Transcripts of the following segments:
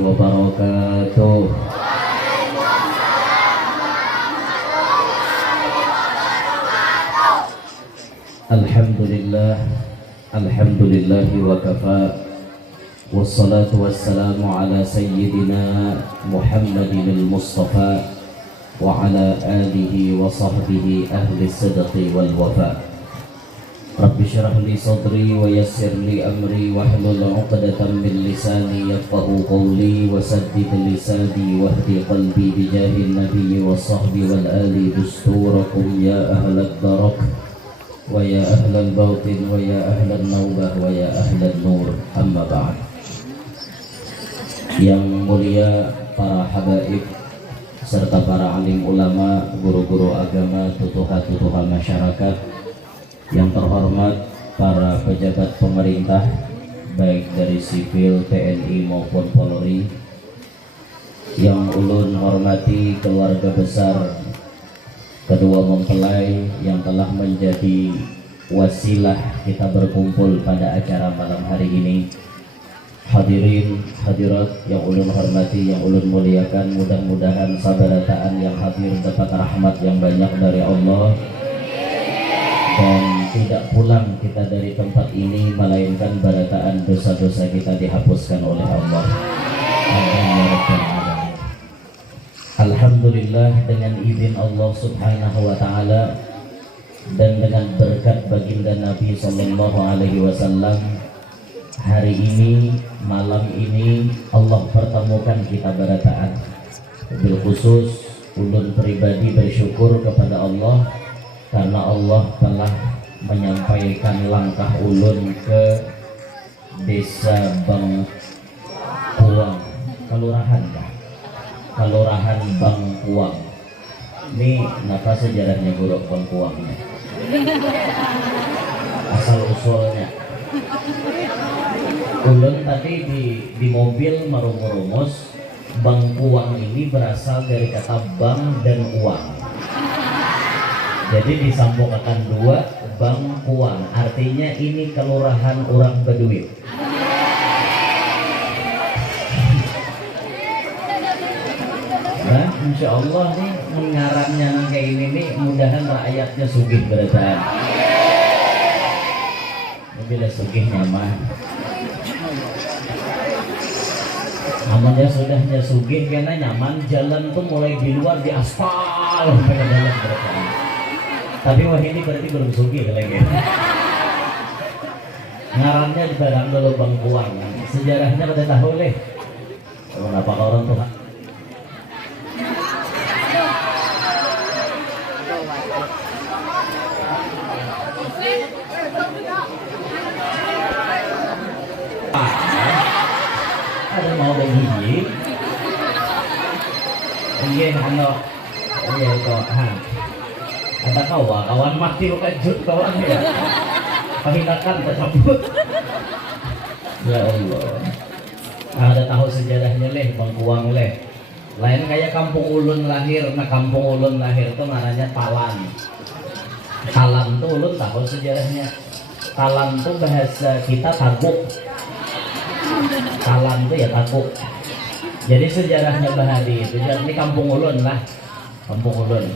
wabarakatuh. Alhamdulillah, alhamdulillahi wa kafa. Wassalatu wassalamu ala sayyidina Muhammadin al-Mustafa wa ala alihi wa sahbihi ahli sidqi wal wafa. Rabbi syrah li sadri wa yassir li amri wahlul 'uqdatam min lisani yafqahu qawli wa saddid lisani wahdi qalbi bi jahin nabiy wa sahbi wal ali dusturakum ya ahlad darak wa ya ahlal bautin wa ya ahlan naubah wa ya ahlan nur, amma ba'd. Yang mulia para habaib serta para alim ulama, guru-guru agama, tutuha-tutuha masyarakat, yang terhormat para pejabat pemerintah baik dari sipil, TNI maupun Polri, yang ulun hormati keluarga besar kedua mempelai yang telah menjadi wasilah kita berkumpul pada acara malam hari ini. Hadirin hadirat yang ulun hormati, yang ulun muliakan, mudah-mudahan sabarataan yang hadir dapat rahmat yang banyak dari Allah dan tidak pulang kita dari tempat ini melainkan barataan dosa-dosa kita dihapuskan oleh Allah. Amin ya rabbal alamin. Alhamdulillah, dengan izin Allah subhanahu wa ta'ala dan dengan berkat baginda Nabi sallallahu alaihi wasallam, hari ini, malam ini Allah pertemukan kita barataan. Bil khusus ulun pribadi bersyukur kepada Allah karena Allah telah menyampaikan langkah ulun ke desa Bangkuang, Kelurahan Bangkuang. Ini apa sejarahnya Guru Bangkuangnya? Asal usulnya. Ulun tadi di mobil merumus Bangkuang ini berasal dari kata bang dan uang. Jadi disambungkan dua, Bangkuang, artinya ini kelurahan orang berduit. Nah, insya Allah nih mengarangnya kayak ini nih, mudahan rakyatnya sugih berataan. Bila sugih nyaman. Namanya sudahnya sugih karena nyaman, jalan tuh mulai di luar di aspal sampai ke dalam berataan. Tapi wah ini berarti belum sugih lagi. Ngarannya di barang dulu Bangkuang. Sejarahnya pada tahu leh. Kenapa orang tuh? Ada mau begini? Iya, ano? Iya itu, Ada kawan mati bukan jut kawan ya. Pahinakan tersebut. Ya Allah. Ada tahu sejarahnya leh Bangkuang leh. Lain kayak kampung ulun lahir. Nah kampung ulun lahir tuh namanya Talan. Talan tuh ulun tahu sejarahnya. Talan tuh bahasa kita Taguk. Talan tuh ya Taguk. Jadi sejarahnya bahari itu. Jadi ini kampung ulun lah. Kampung ulun.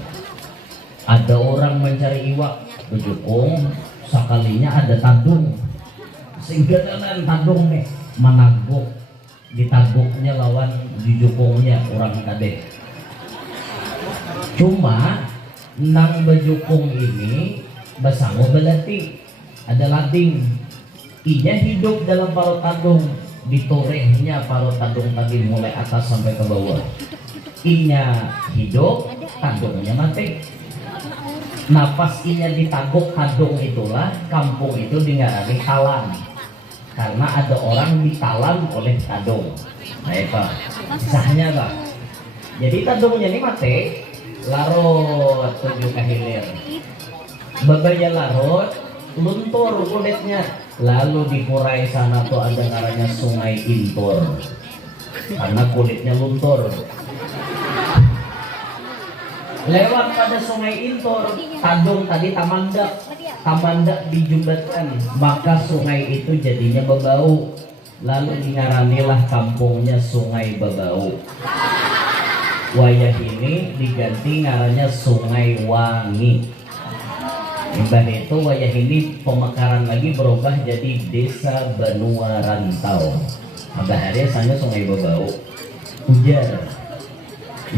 Ada orang mencari iwak bejukung, sekalinya ada tadung, sehingga dengan tadung nih menaguk, ditaguknya lawan dijukungnya orang kadeh. Cuma nang bejukung ini bersama belati, ada lading, inya hidup dalam parut tadung, ditorehnya parut tadung tadi mulai atas sampai ke bawah. Inya hidup, tadungnya mati. Napas inya ditaguk tadung itulah kampung itu dingarani Talan, karena ada orang ditalan oleh tadung. Nah itu sahnya lah. Jadi tadungnya ini mati, larut tujuh kahilir. Babanya larut, luntur kulitnya. Lalu di Purai sana tuh ada namanya Sungai Intur, karena kulitnya luntur. Lewat pada Sungai Intur, tadung tadi tamandak dijumbatkan, maka sungai itu jadinya berbau. lalu ngaranilah kampungnya Sungai Babau. Wayah ini diganti ngarannya Sungai Wangi. Imbah itu wayah ini pemekaran lagi berubah jadi Desa Banua Rantau. Abahari sana Sungai Babau. Ujar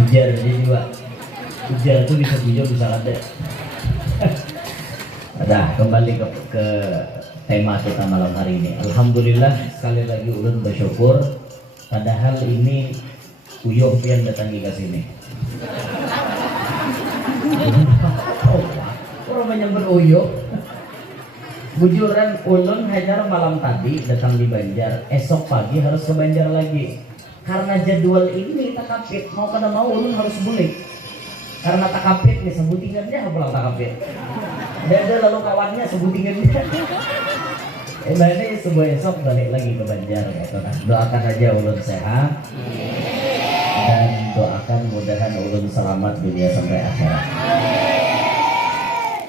jadi juga. Ujar itu bisa hijau bisa ada. Nah, kembali ke tema kita malam hari ini. Alhamdulillah sekali lagi ulun bersyukur. Padahal ini Uyuh pian datangi ke sini. Orang banyak beruyuh. Bujuran ulun hajar malam tadi datang di Banjar. Esok pagi harus ke Banjar lagi. Karena jadwal ini takapit, mau pada mau ulun harus bulik. Karena takapit nih sebutingannya apa takapit. Ada lalu kawannya sebutingannya. Ini sebuah esok balik lagi ke Banjar gitu. Nah, doakan aja ulun sehat dan doakan mudahan ulun selamat dunia sampai akhirat.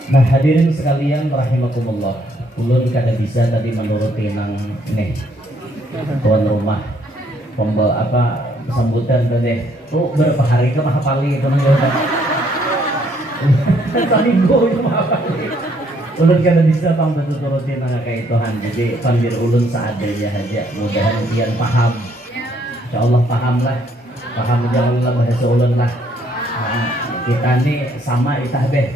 Nah, hadirin sekalian rahimakumullah. Ulun kada bisa tadi menuruti nang nih tuan rumah pembawa sambutan tadi. Berapa hari ke Mahapali itu nang Saminggu itu Mahapali. Ulun kada bisa tong turutin nang kayak Tuhan. Jadi panggil ulun seadanya aja. Mudahan pian paham. Insyaallah paham lah. Paham jangan lah bahasa ulun lah. Kita nih sama itah beh.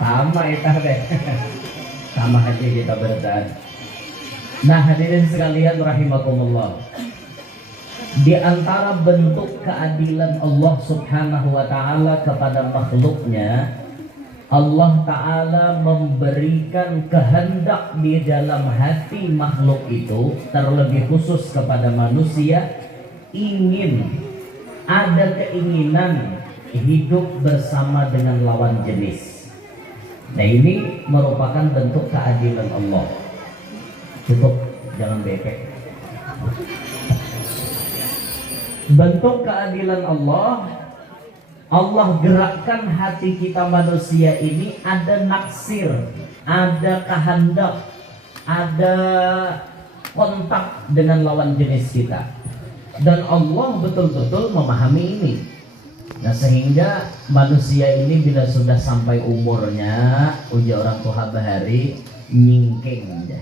Sama itah beh. Sama aja kita berdaan. Nah, hadirin sekalian rahimakumullah. Di antara bentuk keadilan Allah Subhanahu wa taala kepada makhluknya, Allah taala memberikan kehendak di dalam hati makhluk itu, terlebih khusus kepada manusia, ada keinginan hidup bersama dengan lawan jenis. Nah, ini merupakan bentuk keadilan Allah. Cukup, jangan bepek. Bentuk keadilan Allah gerakkan hati kita manusia ini ada naksir, ada kehendak, ada kontak dengan lawan jenis kita. Dan Allah betul-betul memahami ini. Nah, sehingga manusia ini bila sudah sampai umurnya, ujar orang tua bahari, nyingking aja.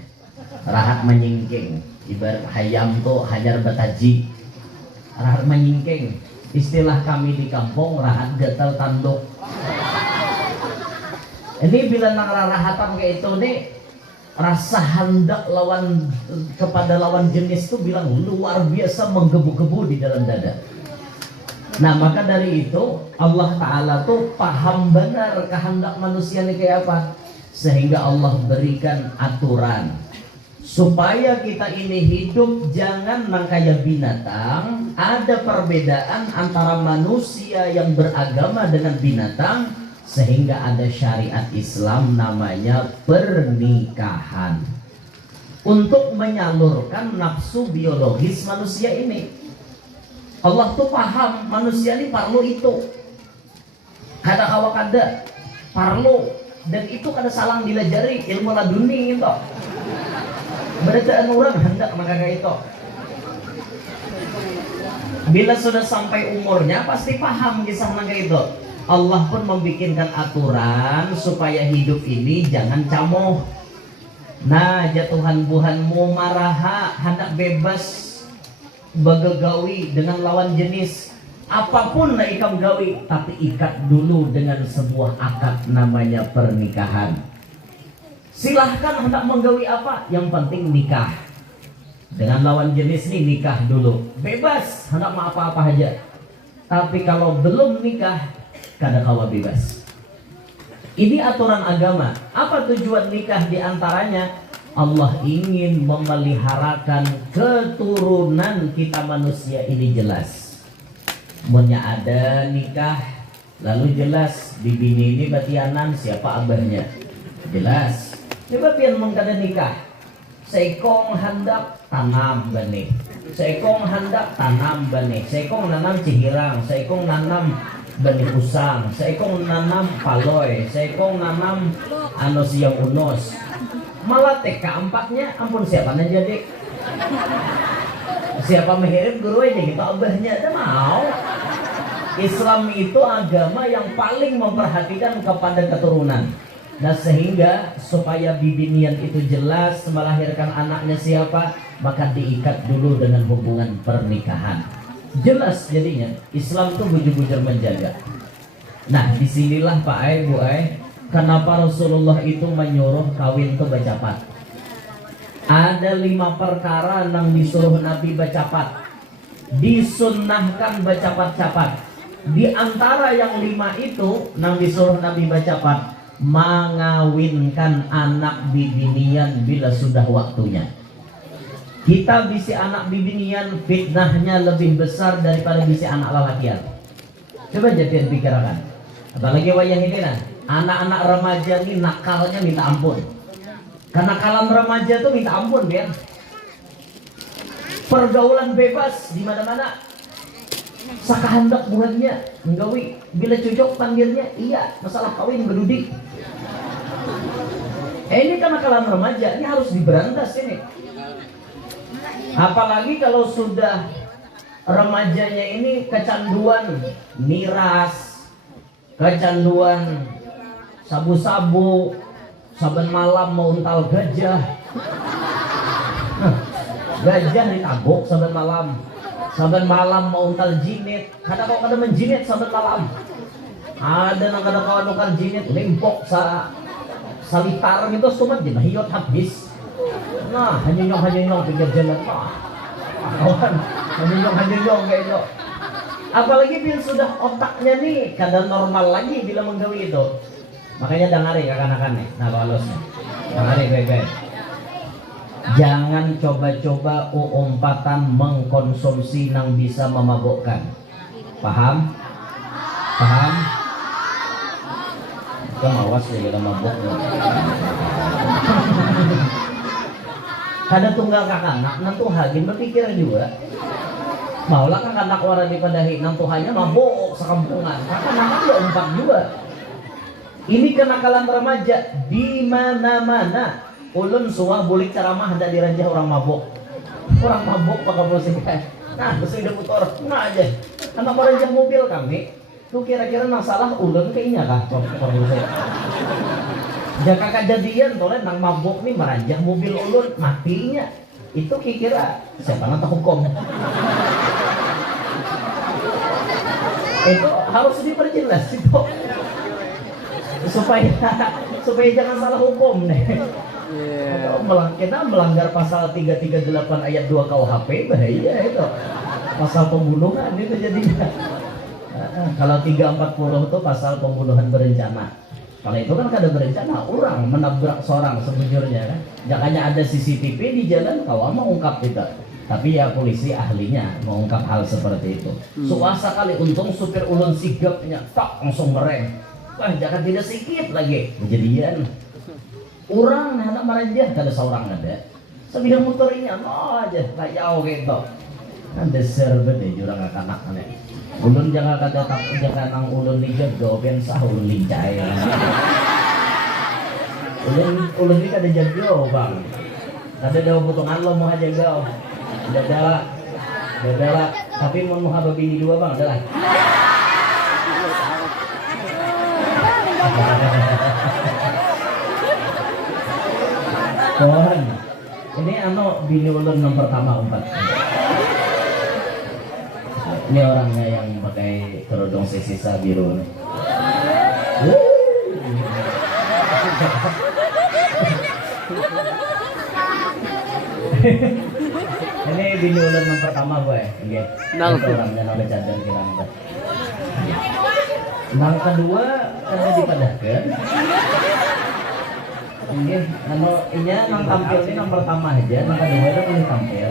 Rahat menyingking. Ibarat hayam tuh hajar bataji. Rahat menyingking. Istilah kami di kampung rahat gatal tanduk. Ini bila nang rahatan kayak itu nih, rasa hendak kepada lawan jenis itu bilang luar biasa menggebu-gebu di dalam dada. Nah, maka dari itu Allah Ta'ala tuh paham benar kehendak manusia ini kayak apa, sehingga Allah berikan aturan supaya kita ini hidup jangan kayak binatang. Ada perbedaan antara manusia yang beragama dengan binatang, sehingga ada syariat Islam namanya pernikahan untuk menyalurkan nafsu biologis manusia ini. Allah tuh paham manusia ini parlu itu, kada awak kada parlu, dan itu kada salang dilajari ilmu laduni gitu. Berdaan orang hendak maka kayak itu. Bila sudah sampai umurnya pasti paham kisah kayak itu. Allah pun membikinkan aturan supaya hidup ini jangan camoh. Nah, jatuhan buhanmu maraha hendak bebas begegawi dengan lawan jenis apapun lah ikam gawi, tapi ikat dulu dengan sebuah akad namanya pernikahan. Silahkan hendak menggawi apa, yang penting nikah. Dengan lawan jenis nih nikah dulu, bebas hendak mau apa-apa aja. Tapi kalau belum nikah, kada kawa bebas. Ini aturan agama. Apa tujuan nikah diantaranya? Allah ingin memeliharakan keturunan kita manusia ini jelas. Punya ada nikah, lalu jelas di bini ini batianan siapa abahnya, jelas. Coba pian mengkada nikah, seikong hendak tanam benih, seikong hendak tanam benih, seikong nanam cihirang, seikong nanam benih usang, seikong nanam paloy, seikong nanam siang unos. Malah TK 4-nya ampun siapa nanya jadi. Siapa mengirim guru aja gitu abahnya ada mau. Islam itu agama yang paling memperhatikan kepada keturunan. Nah sehingga supaya bibinian itu jelas melahirkan anaknya siapa, maka diikat dulu dengan hubungan pernikahan. Jelas jadinya Islam itu bujur-bujur menjaga. Nah disinilah Pak Ai, Bu Ai, kenapa Rasulullah itu menyuruh kawin itu bercapat. Ada 5 perkara yang disuruh Nabi bercapat, disunnahkan bercapat-capat. Di antara yang 5 itu yang disuruh Nabi bercapat, mengawinkan anak bibinian bila sudah waktunya. Kita bisi anak bibinian fitnahnya lebih besar daripada bisi anak lalakian. Coba jadian pikirkan. Apalagi wayang ini nah, anak-anak remaja ini nakalnya minta ampun. Karena kalam remaja tuh minta ampun ya. Pergaulan bebas di mana-mana. Sakahandak bulannya nggawi bila cocok panggilnya iya, masalah kawin gedudi. Ini karena kalam remaja ini harus diberantas ini. Apalagi kalau sudah remajanya ini kecanduan miras, kecanduan sabu-sabu, saben malam mau untal gajah. Gajah ditabuk saben malam mau untal jinit. Kadang kau menjinit saben malam. Ada nang kadang kau nukar jinit limpok salitar gitu sumat di mahiyot habis. Nah, hanyong pikir jalan. Kawan, hanyong kayak itu. Apalagi bila sudah otaknya nih kadang normal lagi bila menggawi itu. Makanya dangari kakak-kakak nih. Nah, balosnya. Dangari baik-baik. Jangan coba-coba umpatan mengkonsumsi yang bisa memabukkan. Paham? Paham? Kita mawas ya kita mabuk. Kada tunggal kakak anak nang tuhagin berpikir juga. Maulah kakak anak orang dipadahi nang tuhannya mabuk sekampungan. Kakak anak dia umpat juga. Ini kenakalan remaja di mana-mana. Ulun suah bulik ceramah ada diranjah orang mabuk. Orang mabuk pakai musik. Nah, besi udah putar. Nah aja. Anak meranjah mobil kami. Tuh kira-kira masalah ulun kayaknya kah? Jaka kejadian toleh nang mabuk nih meranjah mobil ulun matinya. Itu kira siapa nang hukum. Itu harus diperjelas itu. supaya jangan salah hukum nih. Kita melanggar pasal 338 ayat 2 KUHP bahaya itu. Pasal pembunuhan itu jadinya. Kalau 340 itu pasal pembunuhan berencana. Kalau itu kan kada berencana, orang menabrak seorang sebujurnya kan. Jangannya ada CCTV di jalan, kau mau ungkap itu. Tapi ya polisi ahlinya mengungkap hal seperti itu. Suasa kali untung supir ulun sigapnya tak langsung merem. Wah jangan tidak sedikit lagi kejadian. Orang anak meranjah kada seorang ada. Sebidang motornya mau aja tak jauh gitu. Kan dasar bede jurang anak aneh. Ulun jangan kata tak jangan nang ulun dijaga ben sahur lincai. Ulun ini kada jaga bang. Kada ada potongan lo mau aja gao. Dadala. Tapi mau habis bini 2 bang adalah. Kawan, ini bini ulun yang pertama 4. Ini orangnya yang pakai kerudung sisa biru nih. Ini bini ulun yang pertama gue. Nggih. Orangnya ada cadar kirang. Nang kedua kada dipadahkeun. Nggih, ini nang tampil ini nang pertama aja, nang kedua itu boleh tampil.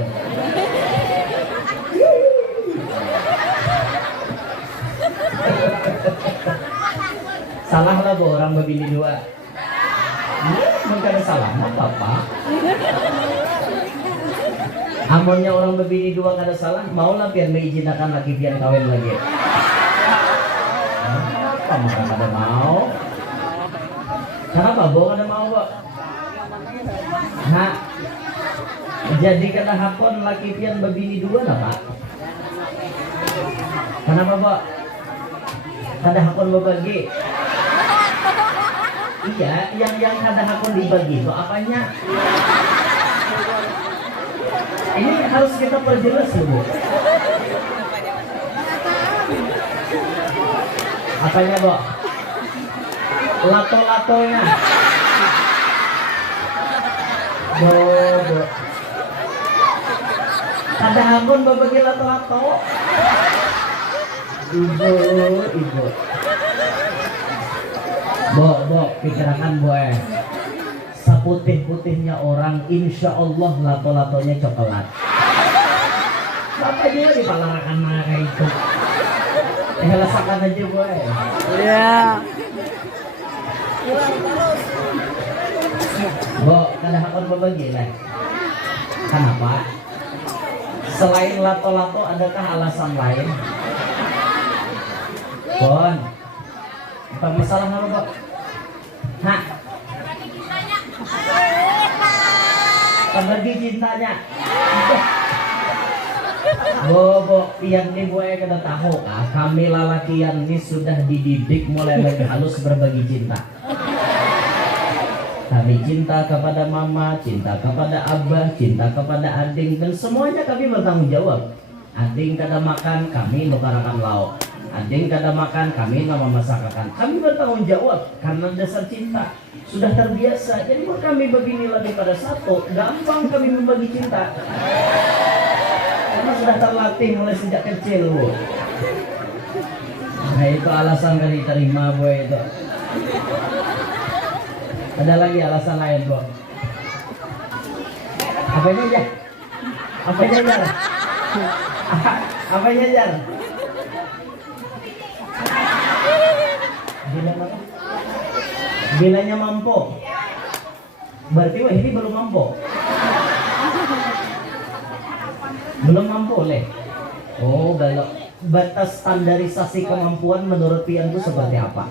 Salah lah bu orang berbini 2. Iya, mungkin ada salah, apa? Amonnya orang berbini 2 kada salah, maulah biar mengizinkan lagi biar kawin lagi. Kenapa maka kada mau? Kenapa bu kada mau bu? Jadi kata hakon laki pian babini dua lah Pak. Kenapa Pak? Kada hakon berbagi. Iya, yang kada hakon dibagi itu apanya? Ini harus kita perjelas Bu. Apanya Bu? Lato-latonya. Bu. Kada hakon berbagi lato-lato. Ibu. Bo, pikirkan boy. Seputih-putihnya orang, insya Allah lato-latonya coklat. Apa aja di palarakan kayak itu. Rasakan aja boy. Iya. Bo, kada hakon berbagi lah. Kenapa? Selain lato-lato, adakah alasan lain? Bon, apa masalah apa Pak? Hah? Berbagi cintanya. Bo, yang ini gue kena tahu kami lalakian ini sudah dididik mulai lebih halus berbagi cinta. Kami cinta kepada mama, cinta kepada abah, cinta kepada ading, dan semuanya kami bertanggung jawab. Ading kada makan, kami nukarakan lauk. Ading kada makan, kami nggak memasakkan. Kami bertanggung jawab karena dasar cinta. Sudah terbiasa. Jadi kalau kami begini lebih pada satu, gampang kami membagi cinta. Karena sudah terlatih mulai sejak kecil, Bu. Nah itu alasan kali terima, Bu itu. Ada lagi alasan lain, Bu? Apanya Jar? Apanya Jar? Apanya Jar? Bilanya mampu. Berarti wah ini belum mampu. Belum mampu leh. Oh, kalau batas standarisasi kemampuan menurut pian itu seperti apa?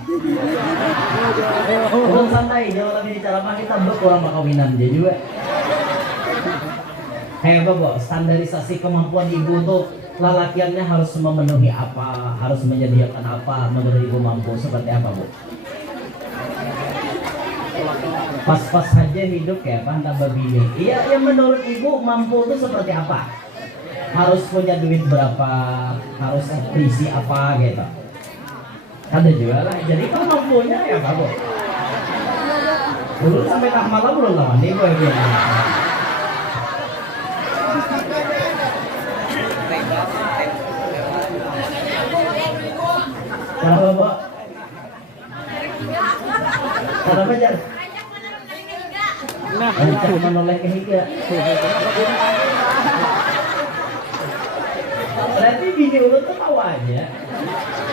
Belum santai, jauh lebih bicara mah kita berkurang kawinan dia juga. Kayak apa, Bu? Standarisasi kemampuan ibu tuh lalakiannya harus memenuhi apa, harus menyediakan apa menurut ibu mampu seperti apa, Bu? Pas-pas saja hidup ya Pak, tambah bini. Iya, yang menurut ibu mampu itu seperti apa? Harus punya duit berapa? Harus visi apa gitu? Ada juga lah. Jadi kan mampunya ya Pak, Bu. Dulu sampai tak malam belum lama nih gue bilang. Kenapa, Bu? Kenapa, Jar? Ajak menoleh ke higa. Berarti bini ulun tuh tahu aja.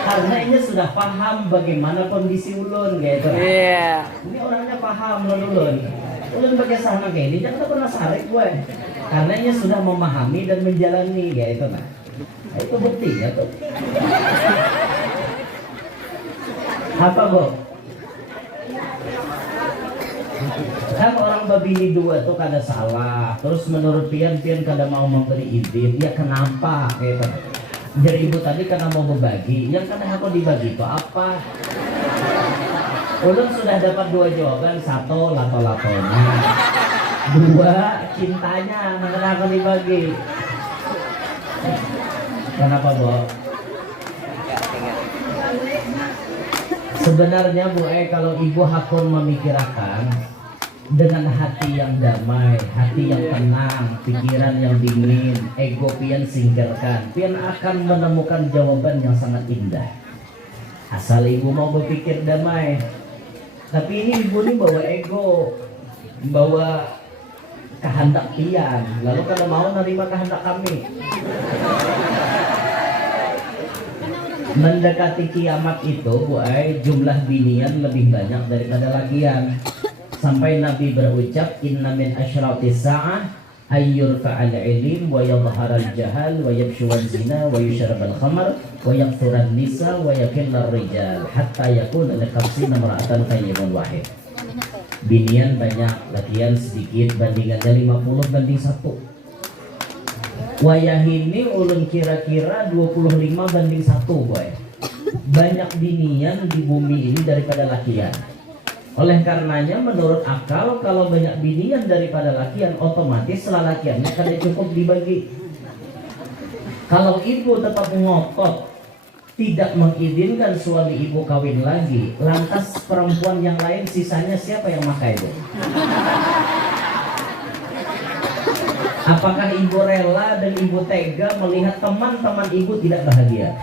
Karena ini sudah paham bagaimana kondisi ulun gitu. Iya. Ini orangnya paham ulun. Ulun pakai sana kayak ini jangan pernah sarik gue. Karena ini sudah memahami dan menjalani gitu nah. Itu buktinya tuh. Apa, Bu? Kan orang babini dua tuh kada salah. Terus menurut pian kada mau memberi izin. Ya kenapa? Gitu. Jadi ibu tadi karena mau berbagi. Yang kada aku dibagi itu apa? Ulun sudah dapat dua jawaban. Satu, lato-latonya. Dua, cintanya. Karena aku dibagi. Kenapa, Bu? Sebenarnya Bu kalau ibu hakun memikirkan dengan hati yang damai, hati yang tenang, pikiran yang dingin, ego pian singkirkan, pian akan menemukan jawaban yang sangat indah. Asal ibu mau berpikir damai. Tapi ini ibu ini bawa ego, bawa kehendak pian, lalu kalau mau menerima kehendak kami. Mendekati kiamat itu Bu jumlah binian lebih banyak daripada lakian. Sampai Nabi berucap inna min asyratis sa'ah ayyur fa'al ilim wa yadhhar al-jahal wa yabshu al-zina wa yushrab al-khamar wa yakthur an-nisa wa yakil ar-rijal hatta yakun al-khamsina mar'atan khayyibun wahid. Binian banyak, lakian sedikit, bandingannya 50 banding 1. Wayah ini ulun kira-kira 25:1 boy. Banyak binian di bumi ini daripada lakian. Oleh karenanya menurut akal kalau banyak binian daripada lakian, otomatis lelakiannya kada cukup dibagi. Kalau ibu tetap ngotot tidak mengizinkan suami ibu kawin lagi, lantas perempuan yang lain sisanya siapa yang makai itu? Apakah ibu rela dan ibu tega melihat teman-teman ibu tidak bahagia?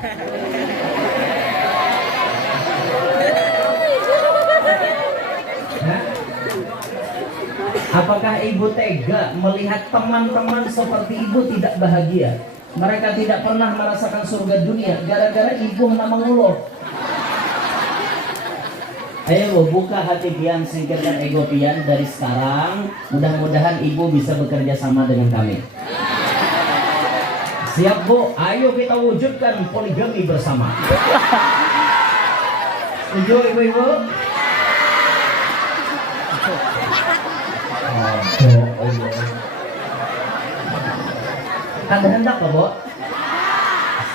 Hah? Apakah ibu tega melihat teman-teman seperti ibu tidak bahagia? Mereka tidak pernah merasakan surga dunia gara-gara ibu hendak mengeluh. Ayo buka hati pian, singkirkan ego pian dari sekarang. Mudah-mudahan ibu bisa bekerja sama dengan kami. Siap bu? Ayo kita wujudkan poligami bersama. Setuju ibu-ibu? Kan hendak kok, Bu?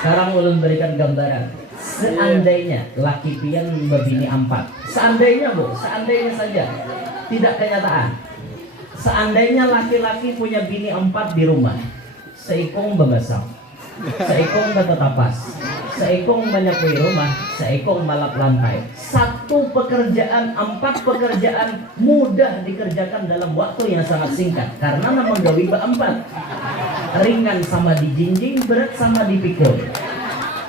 Sekarang ulun berikan gambaran. Seandainya laki pian berbini 4. Seandainya, Bu, seandainya saja. Tidak kenyataan. Seandainya laki-laki punya bini 4 di rumah. Seikung bemasang, seikung betetapas, seikung menyepui rumah, seikung balap lantai. Satu pekerjaan, 4 pekerjaan mudah dikerjakan dalam waktu yang sangat singkat. Karena memang gawi 4. Ringan sama dijinjing, berat sama dipikul.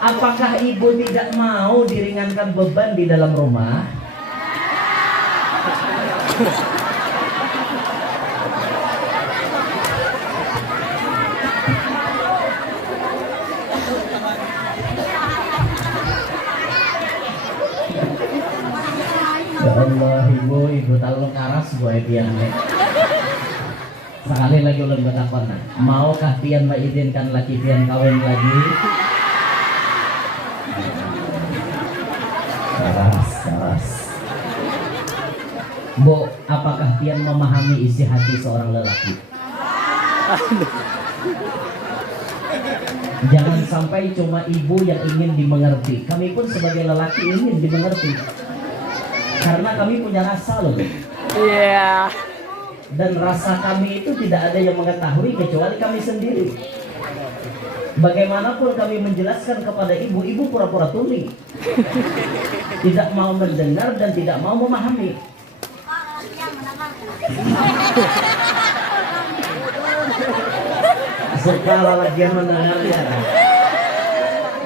Apakah ibu tidak mau diringankan beban di dalam rumah? Ya Allah, ibu tolong karas buat pian. Sekali lagi ulun bertakon, maukah pian mengizinkan laki pian kawin lagi? Karas. Bu, apakah pian memahami isi hati seorang lelaki? Jangan sampai cuma ibu yang ingin dimengerti. Kami pun sebagai lelaki ingin dimengerti. Karena kami punya rasa loh. Iya. Dan rasa kami itu tidak ada yang mengetahui kecuali kami sendiri. Bagaimanapun kami menjelaskan kepada ibu, ibu pura-pura tuli. Tidak mau mendengar dan tidak mau memahami. Suka lalagian mendengar ya.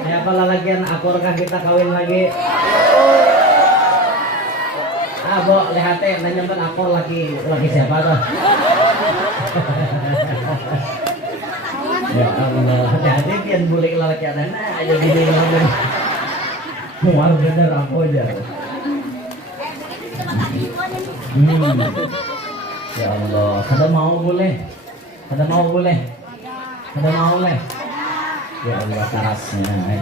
Siapa lalagian akurkah kita kawin lagi? Bo, lihat nanyamkan akor lagi siapa tuh? Ya Allah, hati-hati pian bulik lalaki anak aja gini ngomong. Muar bener aku aja. Ya Allah, kada mau boleh. Ya Allah, tarasnya.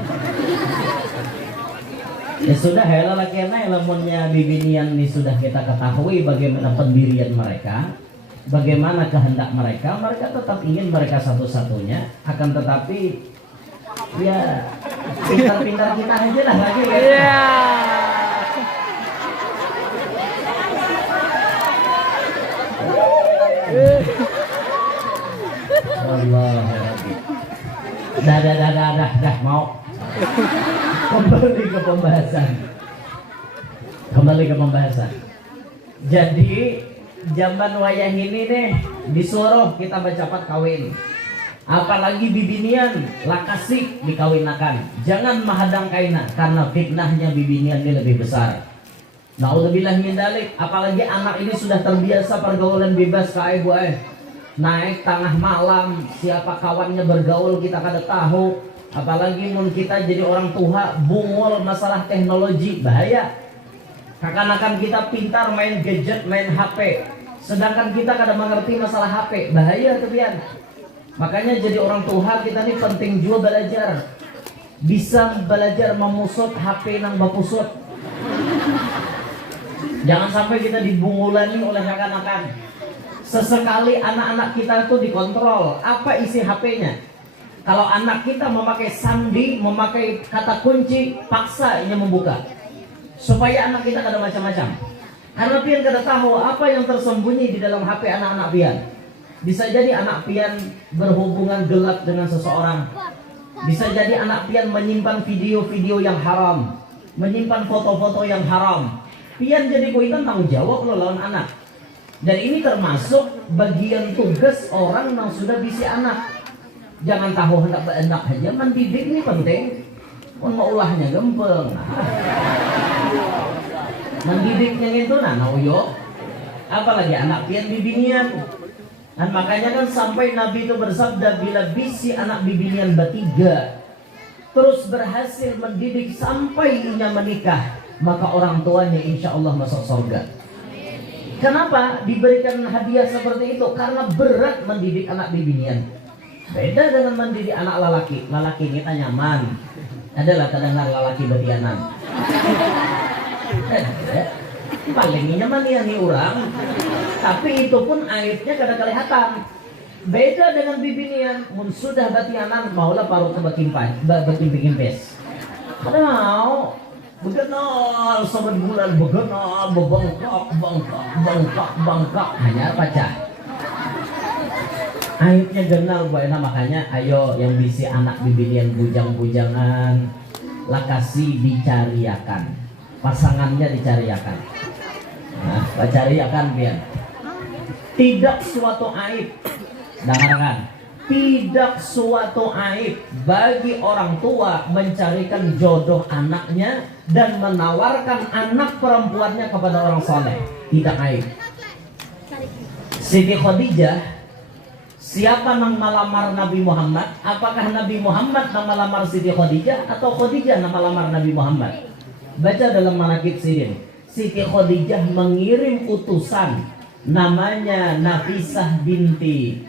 Ya sudah, hela laki enak lamunnya bibinian ini sudah kita ketahui bagaimana pendirian mereka, bagaimana kehendak mereka tetap ingin mereka satu-satunya, akan tetapi ya pintar-pintar kita aja lah lagi ya. Allah, dah mau. Kembali ke pembahasan. Jadi zaman wayah ini nih disuruh kita bercepat kawin. Apalagi bibinian lakasik dikawinakan. Jangan mahadang kaina karena fitnahnya bibinian ini lebih besar. Naudzubillah min dzalik. Apalagi anak ini sudah terbiasa pergaulan bebas kae bu naik tengah malam, siapa kawannya bergaul kita kada tahu. Apalagi mun kita jadi orang tua bungul masalah teknologi, bahaya. Kakak-kakak kita pintar main gadget, main HP, sedangkan kita kadang mengerti masalah HP, bahaya tuh pian. Makanya jadi orang tua kita nih penting juga belajar, bisa belajar memusut HP nang bapusut. Jangan sampai kita dibungulani oleh kakak-kakak. Sesekali anak-anak kita itu dikontrol, apa isi HP-nya. Kalau anak kita memakai sandi, memakai kata kunci, paksa ia membuka. Supaya anak kita kada macam-macam. Karena pian kada tahu apa yang tersembunyi di dalam HP anak-anak pian. Bisa jadi anak pian berhubungan gelap dengan seseorang. Bisa jadi anak pian menyimpan video-video yang haram, menyimpan foto-foto yang haram. Pian jadi kuitan tanggung jawab lo lawan anak. Dan ini termasuk bagian tugas orang yang sudah bisi anak. Jangan tahu hendak beenak aja, mendidik ini penting. Pun mau ulahnya gempeng. Mendidiknya itu uyok. Apalagi anak pian bibinian. Dan makanya kan sampai Nabi itu bersabda, bila bisi anak bibinian bertiga terus berhasil mendidik sampai ia menikah, maka orang tuanya insya Allah masuk surga. Kenapa diberikan hadiah seperti itu? Karena berat mendidik anak bibinian. Beda dengan mendidik anak lelaki. Lelaki kita nyaman. Adalah terdengar lelaki betianan. Paling nyaman ya nih orang. Tapi itu pun aibnya kada kelihatan. Beda dengan bibinian. Mun sudah batianan maulah parut berkimping-kimpes. Kada mau. Begenal sobat bulan, begenal bengkak. Hanya baca. Aibnya genal buana, makanya ayo yang bisi anak bibinian bujang-bujangan lah kasih dicariakan. Pasangannya dicariakan. Nah, dicariakan biar. Tidak suatu aib. Dengarkan. Tidak suatu aib bagi orang tua mencarikan jodoh anaknya dan menawarkan anak perempuannya kepada orang soleh. Tidak aib. Siti Khadijah, siapa yang melamar Nabi Muhammad? Apakah Nabi Muhammad yang melamar Siti Khadijah atau Khadijah yang melamar Nabi Muhammad? Baca dalam Manaqib Sirin. Siti Khadijah mengirim utusan namanya Nafisah binti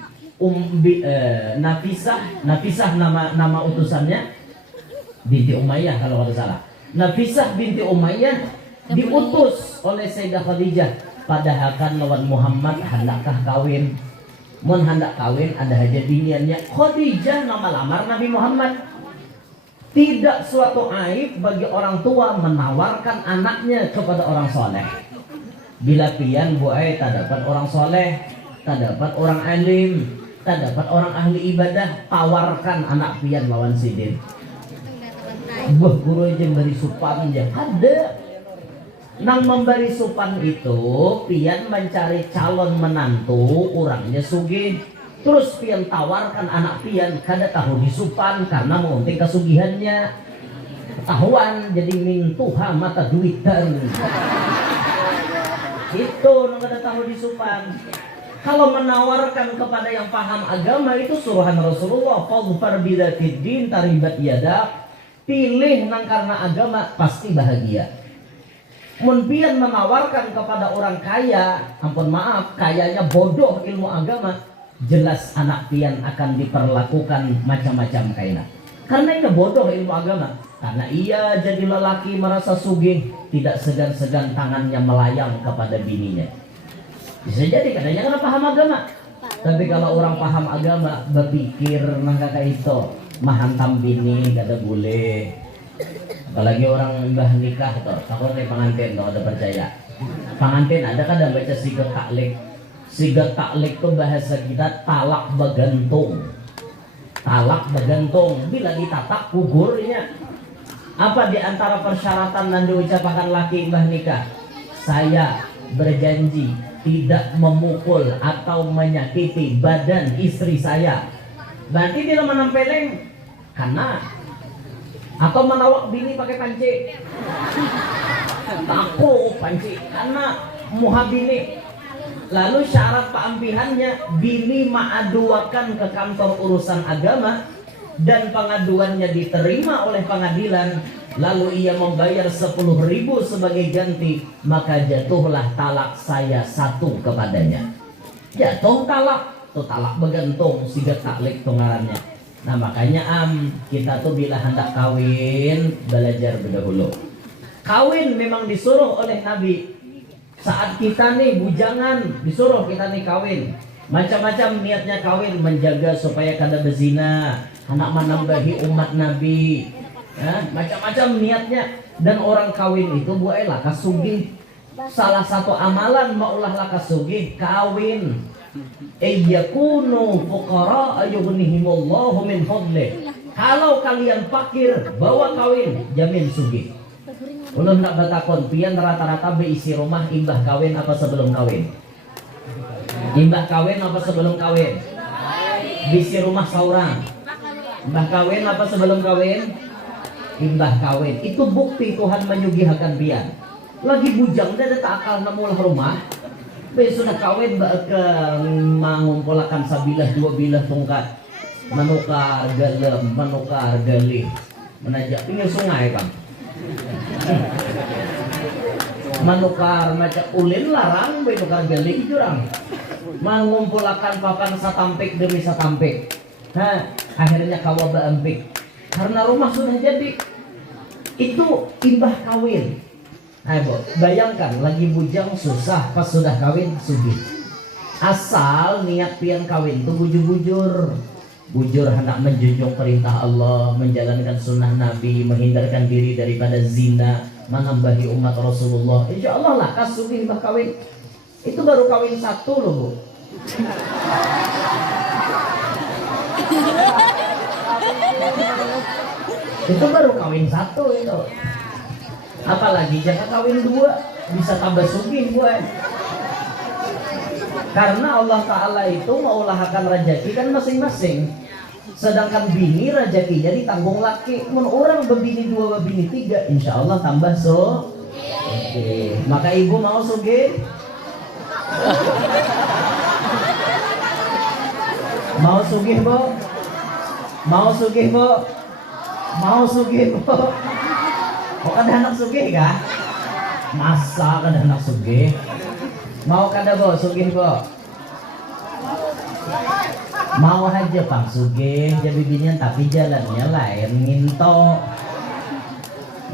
Nafisah nama utusannya binti Umayyah kalau tidak salah. Nafisah binti Umayyah diutus oleh Sayyidah Khadijah padahal kan lawan Muhammad hendakkah kawin. Mun hendak kawin ada aja biniannya. Khadijah nama lamar Nabi Muhammad. Tidak suatu aib bagi orang tua menawarkan anaknya kepada orang soleh. Bila pian buai tak dapat orang soleh, tak dapat orang alim, tak dapat orang ahli ibadah, tawarkan anak pian lawan sidin. Guru aja beri supan aja ada. Nang memberi supan itu pian mencari calon menantu orangnya sugih. Terus pian tawarkan anak pian kada tahu disupan karena mengunting kesugihannya. Tahuan jadi mintuha mata duitan. Itu nang kada tahu disupan. Kalau menawarkan kepada yang paham agama itu suruhan Rasulullah, fadfar bidzatid din taribat yadak. Pilih nang karena agama pasti bahagia. Mun pian menawarkan kepada orang kaya, ampun maaf, kayanya bodoh ilmu agama, jelas anak pian akan diperlakukan macam-macam kaina. Karena ini bodoh ilmu agama. Karena ia jadi lelaki merasa sugih, tidak segan-segan tangannya melayang kepada bininya. Bisa jadi kadangnya karena paham agama. Tapi kalau orang paham agama berpikir nang kakak itu mahantam bini kada boleh. Apalagi orang mbah nikah toh, takut nih pengantin toh ada percaya. Pengantin ada kadang baca sigat taklik. Sigat taklik itu bahasa kita talak bagantung. Talak bagantung bila ditatak gugurnya. Apa di antara persyaratan yang diucapkan laki mbah nikah? Saya berjanji tidak memukul atau menyakiti badan istri saya. Berarti dia menampeleng karena atau menawak bini pakai panci. Takut panci karena muha bini. Lalu syarat peampihannya bini mengaduakan ke kantor urusan agama dan pengaduannya diterima oleh pengadilan, lalu ia membayar 10.000 sebagai ganti, maka jatuhlah talak saya satu kepadanya. Jatuh talak, tuh talak begantung sigat taklik tungarannya. Nah makanya kita tuh bila hendak kawin belajar berdahulu. Kawin memang disuruh oleh Nabi. Saat kita nih bujangan disuruh kita nih kawin. Macam-macam niatnya kawin, menjaga supaya kada berzina, anak menambahi umat Nabi, ya, macam-macam niatnya. Dan orang kawin itu buailah kasugih. Salah satu amalan maulah kasugih kawin. Ayyakunu fuqara ayughnihimullahu min fadlih. Kalau kalian fakir, bawa kawin, jamin sugih. Ulun nak batakon, pian rata-rata beisi rumah imbah kawin apa sebelum kawin? Imbah kawin apa sebelum kawin? Bisi rumah seorang. Imbah kawin apa sebelum kawin? Imbah kawin. Itu bukti Tuhan menyugihakan pian. Lagi bujang dia tak akal namulah rumah. Besok sudah kawin ke mengumpulkan sabilah dua bilah tongkat. Menukar galem, menukar galih. Menajak pinggir sungai kan. Menukar macam ulin larang, menukar galih jurang. Mengumpulkan papan satampik demi satampik. Nah, akhirnya kawa beempik. Karena rumah sudah jadi. Itu imbah kawin. Ayo, bayangkan lagi bujang susah, pas sudah kawin sugih. Asal niat pian kawin itu bujur-bujur. Bujur hendak menjunjung perintah Allah, menjalankan sunnah Nabi, menghindarkan diri daripada zina, menambahi umat Rasulullah. Insya Allah lah kas sugih imbah kawin. Itu baru kawin satu loh bu. Itu baru kawin satu itu. Apalagi jangan kawin dua, bisa tambah sugih buat. Karena Allah Ta'ala itu meulahkan rezeki kan masing-masing. Sedangkan bini rezekinya ditanggung laki. Mun orang berbini dua, berbini tiga, insya Allah tambah Oke. Maka ibu mau sugih? Mau sugih bu? Mau sugih bu? Mau sugih bu? Kok ada anak sugih kah? Masa ada anak sugih? Mau kada bo sugih bo? Mau aja pang sugih jadi binian tapi jalannya lain nginto.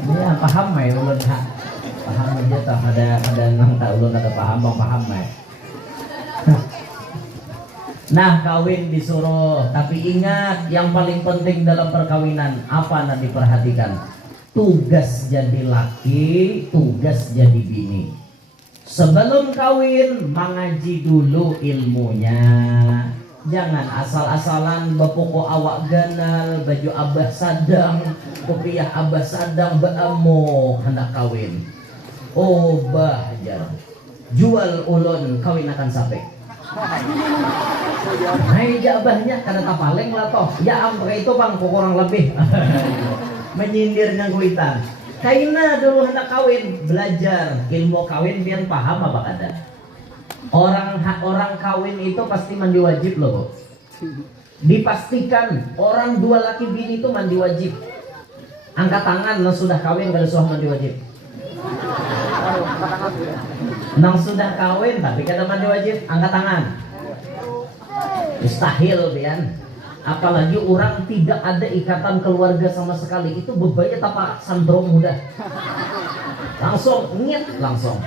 Ya paham ya ulun ha. Paham aja tak ada nang tak ulun ada paham bang paham ya. Nah kawin disuruh, tapi ingat yang paling penting dalam perkawinan apa yang diperhatikan? Tugas jadi laki, tugas jadi bini. Sebelum kawin mengaji dulu ilmunya. Jangan asal-asalan bapoko awak ganal, baju abah sadang, kopiah abah sadang beamo hendak kawin. Oh bahjar. Jual ulun kawin akan sampai. Hai jabahnya karena tapaleng lah toh. Ya pakai itu bang kurang lebih. Menyindirnya kuitan. Kaina dulu hendak kawin, belajar ilmu kawin biar paham apa kada. Orang kawin itu pasti mandi wajib loh bu. Dipastikan orang dua laki bini itu mandi wajib. Angkat tangan nang sudah kawin kada suah mandi wajib. Nang sudah kawin tapi kada mandi wajib, angkat tangan. Mustahil pian. Apalagi orang tidak ada ikatan keluarga sama sekali, itu bebannya tapak sandrom mudah. Langsung nyet langsung.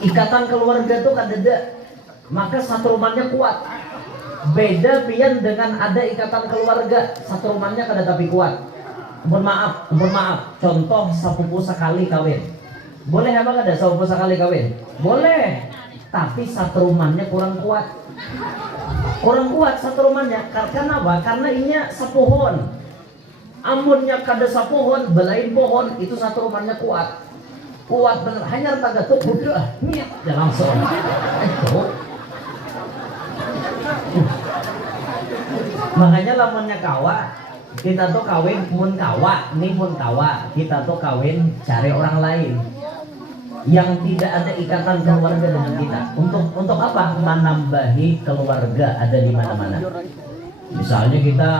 Ikatan keluarga tuh kan ada, maka satrumannya kuat. Beda pian dengan ada ikatan keluarga, satrumannya kada tapi kuat. Mohon maaf. Contoh sepupu sekali kawin. Boleh apa kada sepupu sekali kawin? Boleh. Tapi satrumannya kurang kuat. Kurang kuat satrumannya. Karena apa? Karena inya sepohon. Amunnya kada sepohon, belain pohon, itu satrumannya kuat. Kuat bener, hanya taga tuh udah niat ya langsung. Makanya lamunnya kawa, kita tuh kawin mun kawa, kita tuh kawin cari orang lain yang tidak ada ikatan keluarga dengan kita. Untuk apa? Menambahi keluarga ada di mana-mana. Misalnya kita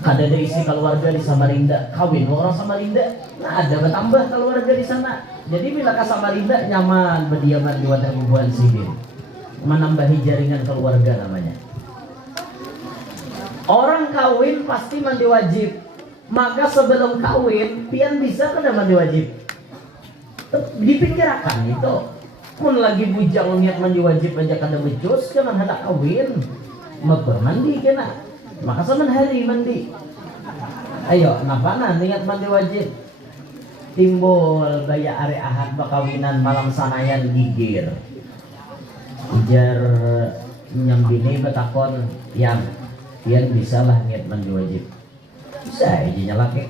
ada isi keluarga di Samarinda, kawin orang Samarinda, nah ada bertambah keluarga di sana. Jadi bila ke Samarinda nyaman berdiaman di wadah bubuhan sihir, menambahi jaringan keluarga namanya. Orang kawin pasti mandi wajib, maka sebelum kawin pian bisa kada mandi wajib. Dipikirkan itu. Mun lagi bujang niat mandi wajib aja kada becus, jangan hendak kawin. Mabur mandi kena. Maka sama hari mandi. Ayo, napa niat mandi wajib? Timbul baya are ahad bakawinan malam sanayan gigir. Ujar nyambini betakon yang bisa lah niat mandi wajib. Bisa aja nyalake.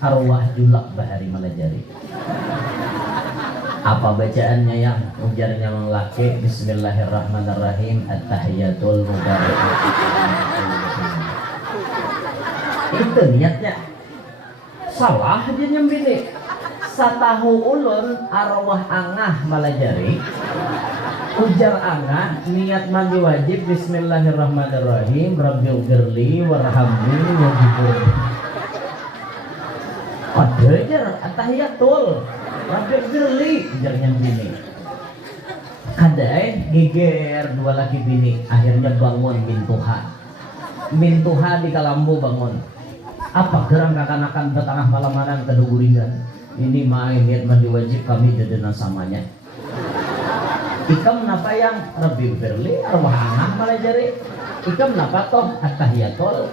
Arwah julak bahari malajari. Apa bacaannya yang ujarnya melaki? Bismillahirrahmanirrahim. At-tahiyatul mubarakatuh. Itu niatnya. Salah aja nyembini. Satahu ulun arwah angah malajari. Ujar angah niat mandi wajib. Bismillahirrahmanirrahim. Rabbighfirli warhamni waghfirli. Ada aja at-tahiyatul Rabbighfirli ujarnya bini. Kadai geger dua laki bini. Akhirnya bangun mintuha di kalambu bangun. Apa gerang kakan-kakan betengah malamanan keduguringan. Ini main niat mandi wajib kami dedena samanya. Ikam napa yang Rabbighfirli arwah angah malajari. Ikam napa toh at-tahiyatul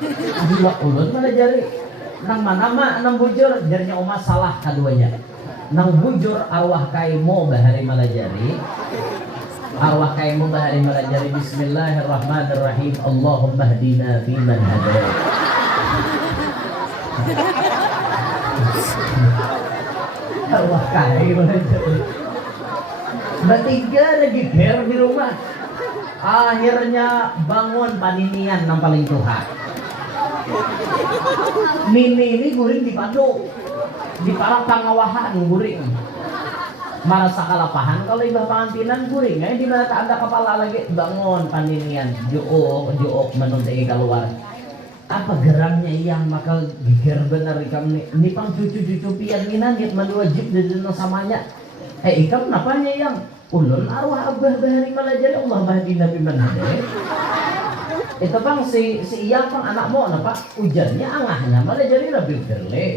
jiwa ulun malajari. Nang manama nang bujur jarnya oma salah keduanya. Nang bujur arwah kaimu bahari malajari. Arwah kaimu bahari malajari. Bismillahirrahmanirrahim. Allahumma hdina fi man hadait. Arwah kaimu malajari. Bertiga lagi ger di rumah. Akhirnya bangun paninian nang paling Tuhan. Ini guring dipadu. Di parang pangawahan guring. Marasa kalapahan kalau ibah pangantinan guring. Di mana tak ada kepala lagi bangun paninian. Juok menuntai keluar. Apa gerangnya yang maka geger benar ikam ni pang cucu-cucu pian minan niat mandi wajib dan samanya. Ikam napanya yang ulun arwah abah bahari malajari Allah bahdi nabi manhadai. Itu bang si iyang pang anakmu napa ujarnya angahnya malajari Rabbighfirli.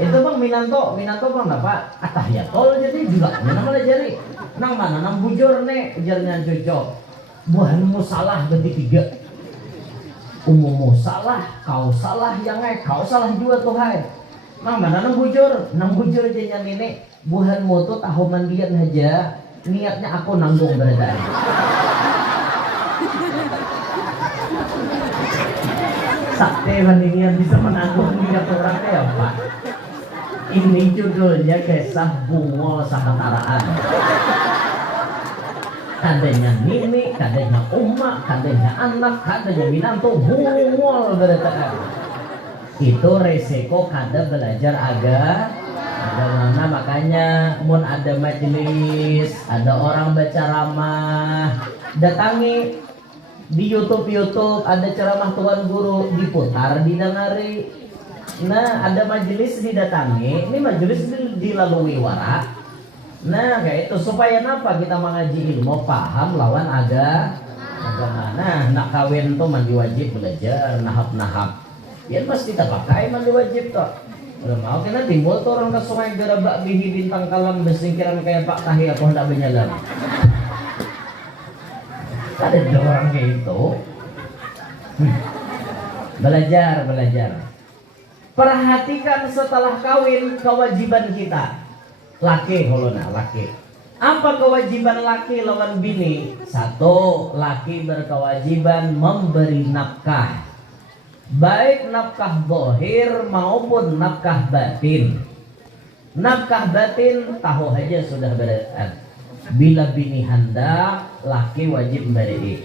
Itu bang minanto bang napa at-tahiyatul jadi juga nama malajari. Nang mana nang bujur nih ujarnya cocok. Buhanmu salah ganti tiga. Umummu salah, kau salah yang kau salah juga tuh hai. Nang mana nang bujur aja nyamine. Buhanmu tuh tahu mandian aja. Niatnya aku nanggung beradaan. Sakti mandian bisa menanggung niat orang teh apa? Ini judulnya kisah bungol sakataraan. Kadenya nini, kadenya umak, kadenya anak, kadenya minantu bungol beradaan. Itu resiko kada belajar agama, makanya mun ada majelis, ada orang baca ramah, datangi di YouTube ada ceramah tuan guru diputar didengari. Nah ada majelis didatangi, ini majelis dilalui warak. Nah kayak itu supaya napa kita mengaji ilmu paham lawan agama. Nah nak kawin tuh mandi wajib belajar nahap. Ya pasti kita pakai mandi wajib tuh. Udah mau kena timbul tuh orang ke sungai gerabak bihi bintang kalam bersingkiran kayak Pak Tahi aku hendak menyelam. Ada orang kayak itu. Belajar. Perhatikan setelah kawin kewajiban kita. Laki. Apa kewajiban laki lawan bini? Satu, laki berkewajiban memberi nafkah. Baik nafkah zahir maupun nafkah batin. Nafkah batin tahu aja sudah berat. Bila bini hendak, laki wajib memberi.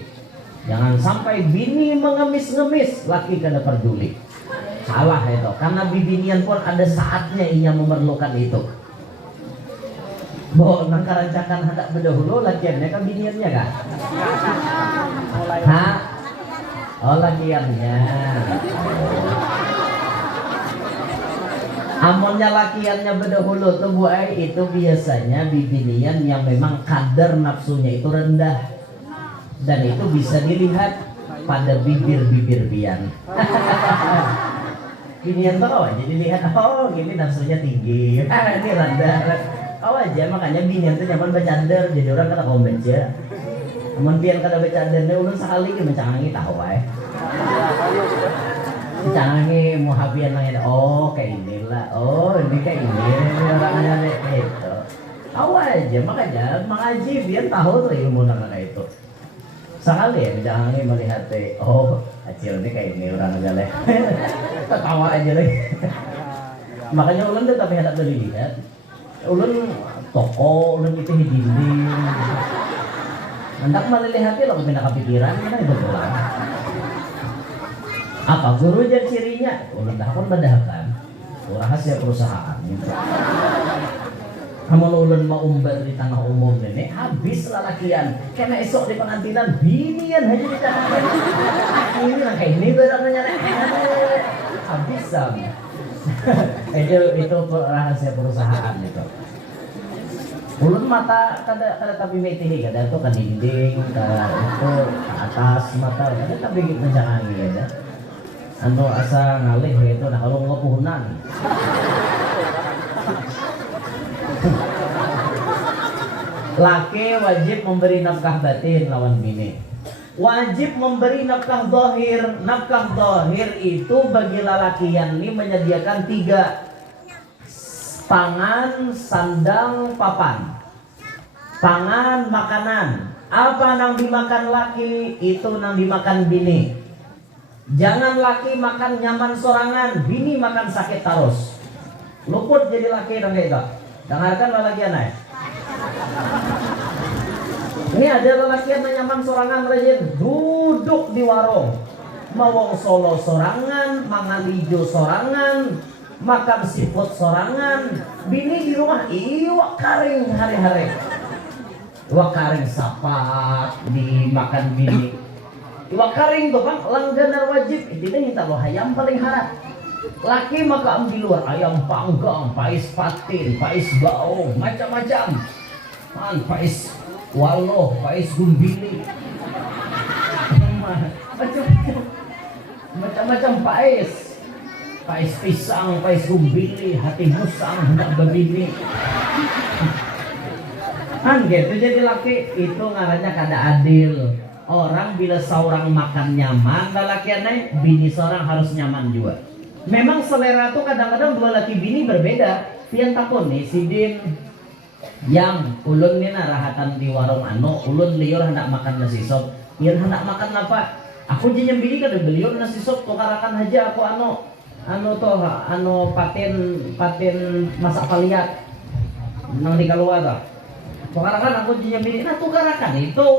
Jangan sampai bini mengemis-ngemis, laki kada peduli. Salah itu, karena bibinian pun ada saatnya ia memerlukan itu. Bo nang karancakan hendak berdahulu lakiannya kan biniannya kan? Hah? Oh lakiannya. Amonnya lakiannya berdahulu tuh Bu Ai, itu biasanya bibinian yang memang kadar nafsunya itu rendah. Dan itu bisa dilihat pada bibir-bibir bian. Binian tuh jadi lihat, oh gini nafsunya tinggi, ini rendah. aja makanya binian teh nyaman bacander jadi orang kada kaum baca. Amun pian kada bacander teh ulun sakali ge mencangangi tahu wae. Canggih mau habian langit, oh kayak inilah, oh ini kayak ini orangnya itu. Tahu aja makanya mengaji biar tahu tuh ilmu kayak itu. Sekali ya canggih melihat oh acil ini kayak ini orang aja leh. Tawa aja leh. Makanya ulun tuh tapi hendak dilihat. Ulun toko, ulun itu di dinding. Hendak melihat lo pindah kepikiran mana itu pulang. Apa guru jadi cirinya? Ulun dah pun bedahkan rahasia perusahaan. Kamu ulun mau umbar di tanah umum ini habis lalakian. Karena esok di pengantinan binian aja di tanah ini lah kayak ini barangnya habis sam. itu rahasia perusahaan itu. Ulun mata kada tapi metih kada tuh ke dinding ke itu ke atas mata kada tapi mencangangi aja. Anu asa ngalih itu nah kalau ngepuhunan. Laki wajib memberi nafkah batin lawan bini. Wajib memberi nafkah zahir. Nafkah zahir itu bagi lalakian ini menyediakan 3: pangan, sandang, papan. Pangan, makanan. Apa nang dimakan laki itu nang dimakan bini. Jangan laki makan nyaman sorangan, bini makan sakit terus. Luput jadi laki dong itu. Dengarkan lalakian naik. Ini ada lalakian yang nyaman sorangan rajin duduk di warung. Mawang solo sorangan, mangan ijo sorangan, makan siput sorangan. Bini di rumah iwak karing hari-hari. Iwak karing sapat dimakan bini. Iwak karing tuh bang, langganan wajib. Intinya minta lo ayam paling harap. Laki maka di luar ayam panggang, pais patin, pais baung, macam-macam. Pais waloh, pais gumbili, macam-macam pais. Pais pisang, pais gumbili, hati musang, hendak berbini. Gitu jadi laki itu ngarannya kada adil. Orang bila seorang makan nyaman, lalakiannya bini seorang harus nyaman juga. Memang selera tuh kadang-kadang dua laki bini berbeda. Pian takun nih sidin yang ulun nih rahatan di warung anu, ulun liur hendak makan nasi sop. Pian hendak makan apa? Aku jenyem bini kada beliur nasi sop tukarakan aja aku patin masak paliat. Nang di keluar tuh. Tukarakan aku jenyem bini, nah tukarakan itu.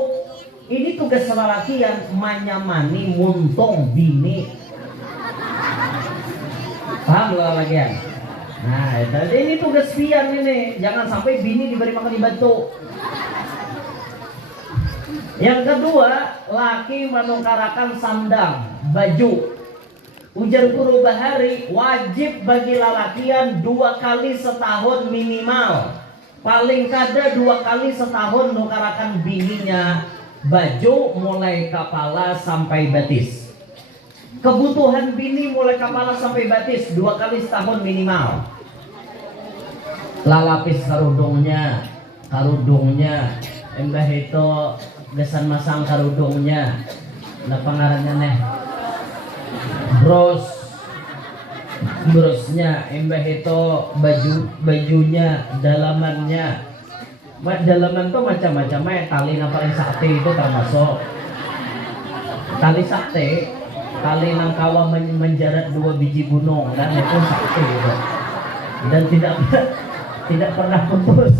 Ini tugas lalakian menyamani muntung bini. Paham lalakian? Nah, ini tugas pian ini. Jangan sampai bini diberi makan di batu. Yang kedua, laki menukarakan sandang, baju. Ujar Guru Bahari, wajib bagi lalakian 2 kali setahun minimal. Paling kada 2 kali setahun nukarakan bininya baju mulai kepala sampai batis. Kebutuhan bini mulai kepala sampai batis 2 kali setahun minimal. Lalapis karudungnya, embah itu gesan masang karudungnya. Nah pengarannya nih, brosnya, embah itu bajunya, dalamannya. Dalaman tuh macam-macam ya, tali yang paling sakti itu termasuk tali sakti, tali nang kawa menjarat 2 biji gunung kan itu sakti gitu. Dan tidak pernah putus.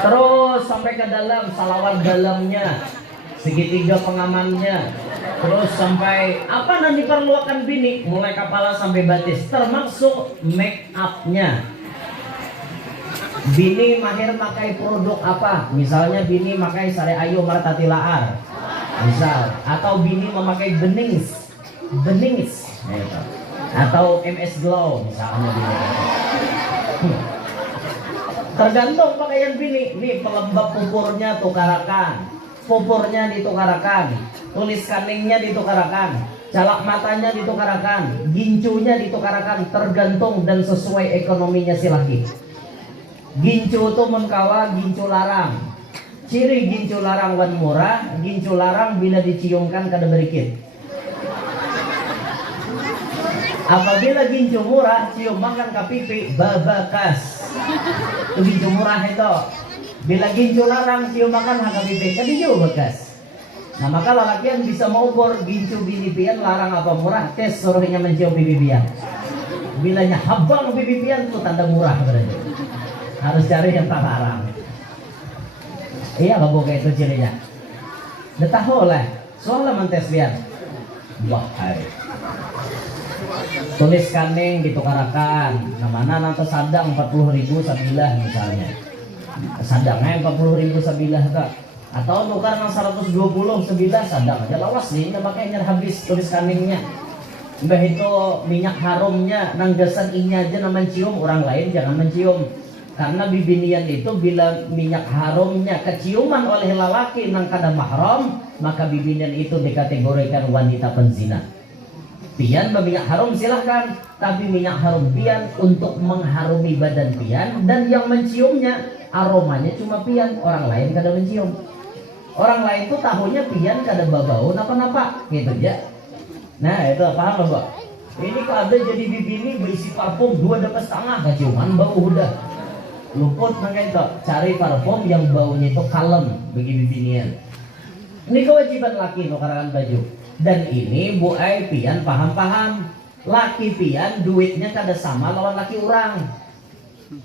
Terus sampai ke dalam salawat dalamnya, segitiga pengamannya, terus sampai apa yang diperlukan bini mulai kepala sampai batis, termasuk make upnya. Bini mahir pakai produk apa? Misalnya bini pakai Sari Ayu Martati Laar, misal, atau bini memakai Benings, gitu. Atau MS Glow misalnya bini. Tergantung pakaian bini. Nih pelembab pupurnya tukarakan, pupurnya ditukarakan, tulis kaningnya ditukarakan, calak matanya ditukarakan, gincunya ditukarakan, tergantung dan sesuai ekonominya si laki. Gincu itu mengkawa gincu larang. Ciri gincu larang wan murah, gincu larang bila diciumkan kada berikit. Apabila gincu murah, cium makan ke pipi, babakas. Itu gincu murah itu. Bila gincu larang, cium makan ke pipi, kan jauh bekas. Nah maka lalakian bisa mengukur gincu bini pian larang apa murah, tes suruhnya mencium pipi pian. Bilanya habang pipi pian itu tanda murah berarti. Harus cari yang tak larang. Iya kamu kayak itu cirinya. Udah tahu lah, soalnya mentes pian. Wah, tulis kaning ditukarakan. Nah mana nanti sadang 40.000 sabilah misalnya. Sadangnya 40.000 sabilah tak. Atau tukar nang 120 sebilah sadang aja lawas nih, makanya habis tulis kaningnya. Mbah itu minyak harumnya nang gasan ini aja nama mencium, orang lain jangan mencium. Karena bibinian itu bila minyak harumnya keciuman oleh lelaki nang kada mahram, maka bibinian itu dikategorikan wanita penzina. Pian berminyak harum silahkan, tapi minyak harum pian untuk mengharumi badan pian, dan yang menciumnya aromanya cuma pian, orang lain kada mencium. Orang lain tuh tahunya pian kada bau napa-napa gitu aja. Nah itu paham loh, Mbak? Ini kok ada jadi bibini berisi parfum 2,5 keciuman bau udah. Luput makanya itu cari parfum yang baunya itu kalem bagi bibinian. Ini kewajiban laki nukaran baju. Dan ini Bu Ai pian paham-paham. Laki pian duitnya kada sama lawan laki orang.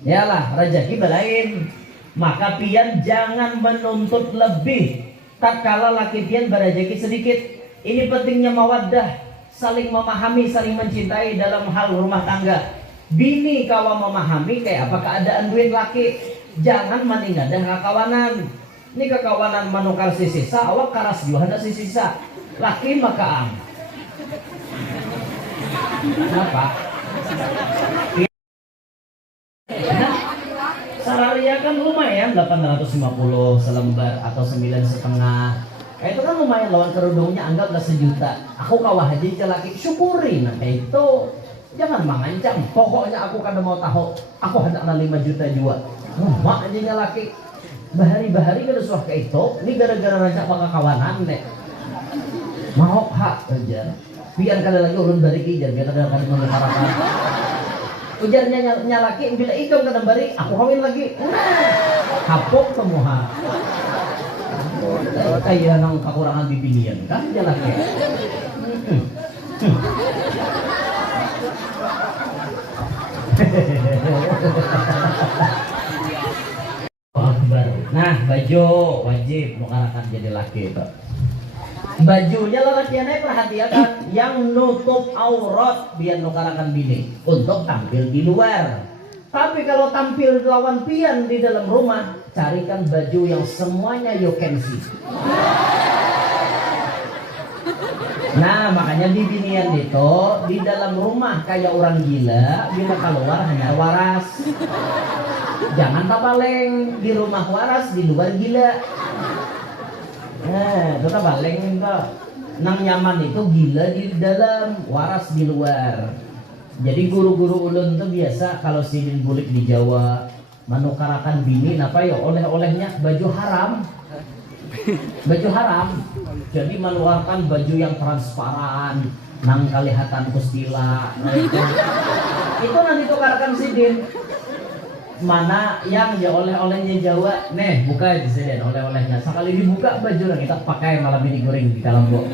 Yalah rezeki belain. Maka pian jangan menuntut lebih tatkala laki pian berrezeki sedikit. Ini pentingnya mawaddah, saling memahami, saling mencintai dalam hal rumah tangga. Bini kawa memahami kayak apa keadaan duit laki. Jangan maningadah kakawanan. Ini kekawanan manukar si sisa, awak karas juga ada si sisa. Laki maka kenapa? Salaria kan lumayan 850 selembar atau 9,5. Itu kan lumayan lawan kerudungnya, anggaplah 1 juta. Aku kawah haji ke laki, syukuri. Nah itu jangan mengancam. Pokoknya aku kan mau tahu. Aku hendaklah 5 juta juga. Mak aja laki. Bahari-bahari kada suah ke itu. Ini gara-gara rancak pakakawanan deh. Mau hak aja. Biar kada lagi ulun bari kijar, biar kada kali mengharapkan. Ujarnya nyalaki bila ikam kada bari, aku kawin lagi. Kapok semua. Kayak nang kekurangan bibinian kan jalaki. Nah baju wajib nukarakan jadi laki itu. Bajunya lelakiannya perhatikan yang nutup aurat biar nukarakan bini untuk tampil di luar. Tapi kalau tampil lawan pian di dalam rumah, carikan baju yang semuanya you can see. Nah makanya di binian itu di dalam rumah kayak orang gila, bila keluar hanya waras. Jangan tapaleng, di rumah waras, di luar gila. Nah itu tapaleng itu. Nang nyaman itu gila di dalam, waras di luar. Jadi guru-guru ulun tuh biasa kalau sidin bulik di Jawa menukarakan bini apa ya oleh-olehnya baju haram. Baju haram. Jadi mengeluarkan baju yang transparan, nang kelihatan kustila. Nah, itu nanti tukarkan sidin. Mana yang ya oleh-olehnya Jawa, nih buka sidin oleh-olehnya. Sekali dibuka baju lah kita pakai malam ini goreng di dalam bu.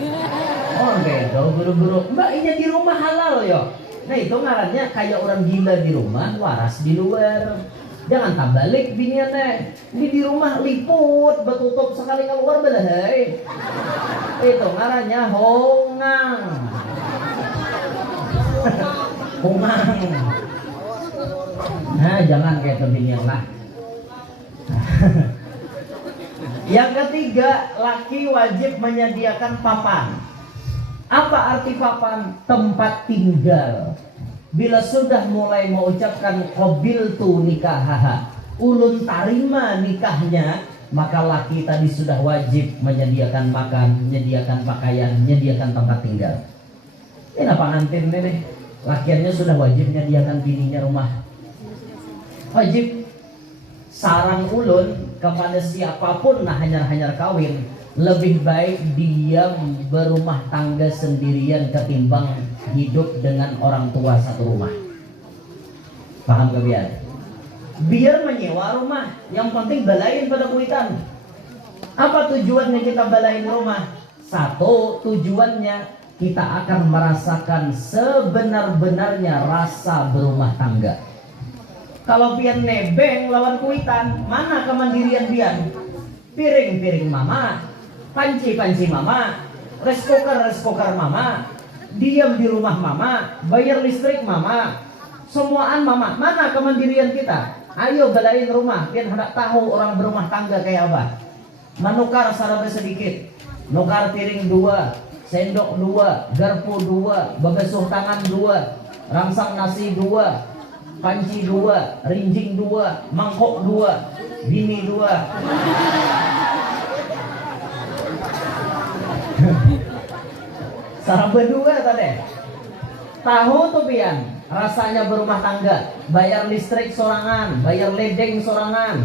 Oh kayak itu guru-guru. Mbak ini di rumah halal yo. Nah itu ngarannya kayak orang gila di rumah, waras di luar. Jangan tabalik biniannya. Ini di rumah liput, betutup sekali keluar belahai. Itu ngarannya hongang. Hongang. Nah jangan kayak binian lah. Yang ketiga, laki wajib menyediakan papan. Apa arti papan? Tempat tinggal. Bila sudah mulai mengucapkan qabiltu nikahaha, ulun tarima nikahnya, maka laki tadi sudah wajib menyediakan makan, menyediakan pakaian, menyediakan tempat tinggal. Kenapa ngantin ini? Lakiannya sudah wajib menyediakan bininya rumah. Wajib. Sarang ulun kepada siapapun nah hanyar-hanyar kawin, lebih baik dia berumah tangga sendirian ketimbang hidup dengan orang tua satu rumah. Paham gak biar? Biar menyewa rumah, yang penting balain pada kuitan. Apa tujuannya kita balain rumah? Satu, tujuannya kita akan merasakan sebenar-benarnya rasa berumah tangga. Kalau pian nebeng lawan kuitan, mana kemandirian pian? Piring-piring mama, panci-panci mama, rice cooker mama, diam di rumah mama, bayar listrik mama, semuaan mama. Mana kemandirian kita? Ayo balain rumah, pian hendak tahu orang berumah tangga kayak apa. Menukar saraba sedikit, nukar piring 2, sendok 2, garpu 2, babasuh tangan 2, rangsang nasi 2, panci 2, rinjing 2, mangkok 2, bini 2. Saraba 2 tadi. Tahu tuh pian rasanya berumah tangga, bayar listrik sorangan, bayar ledeng sorangan.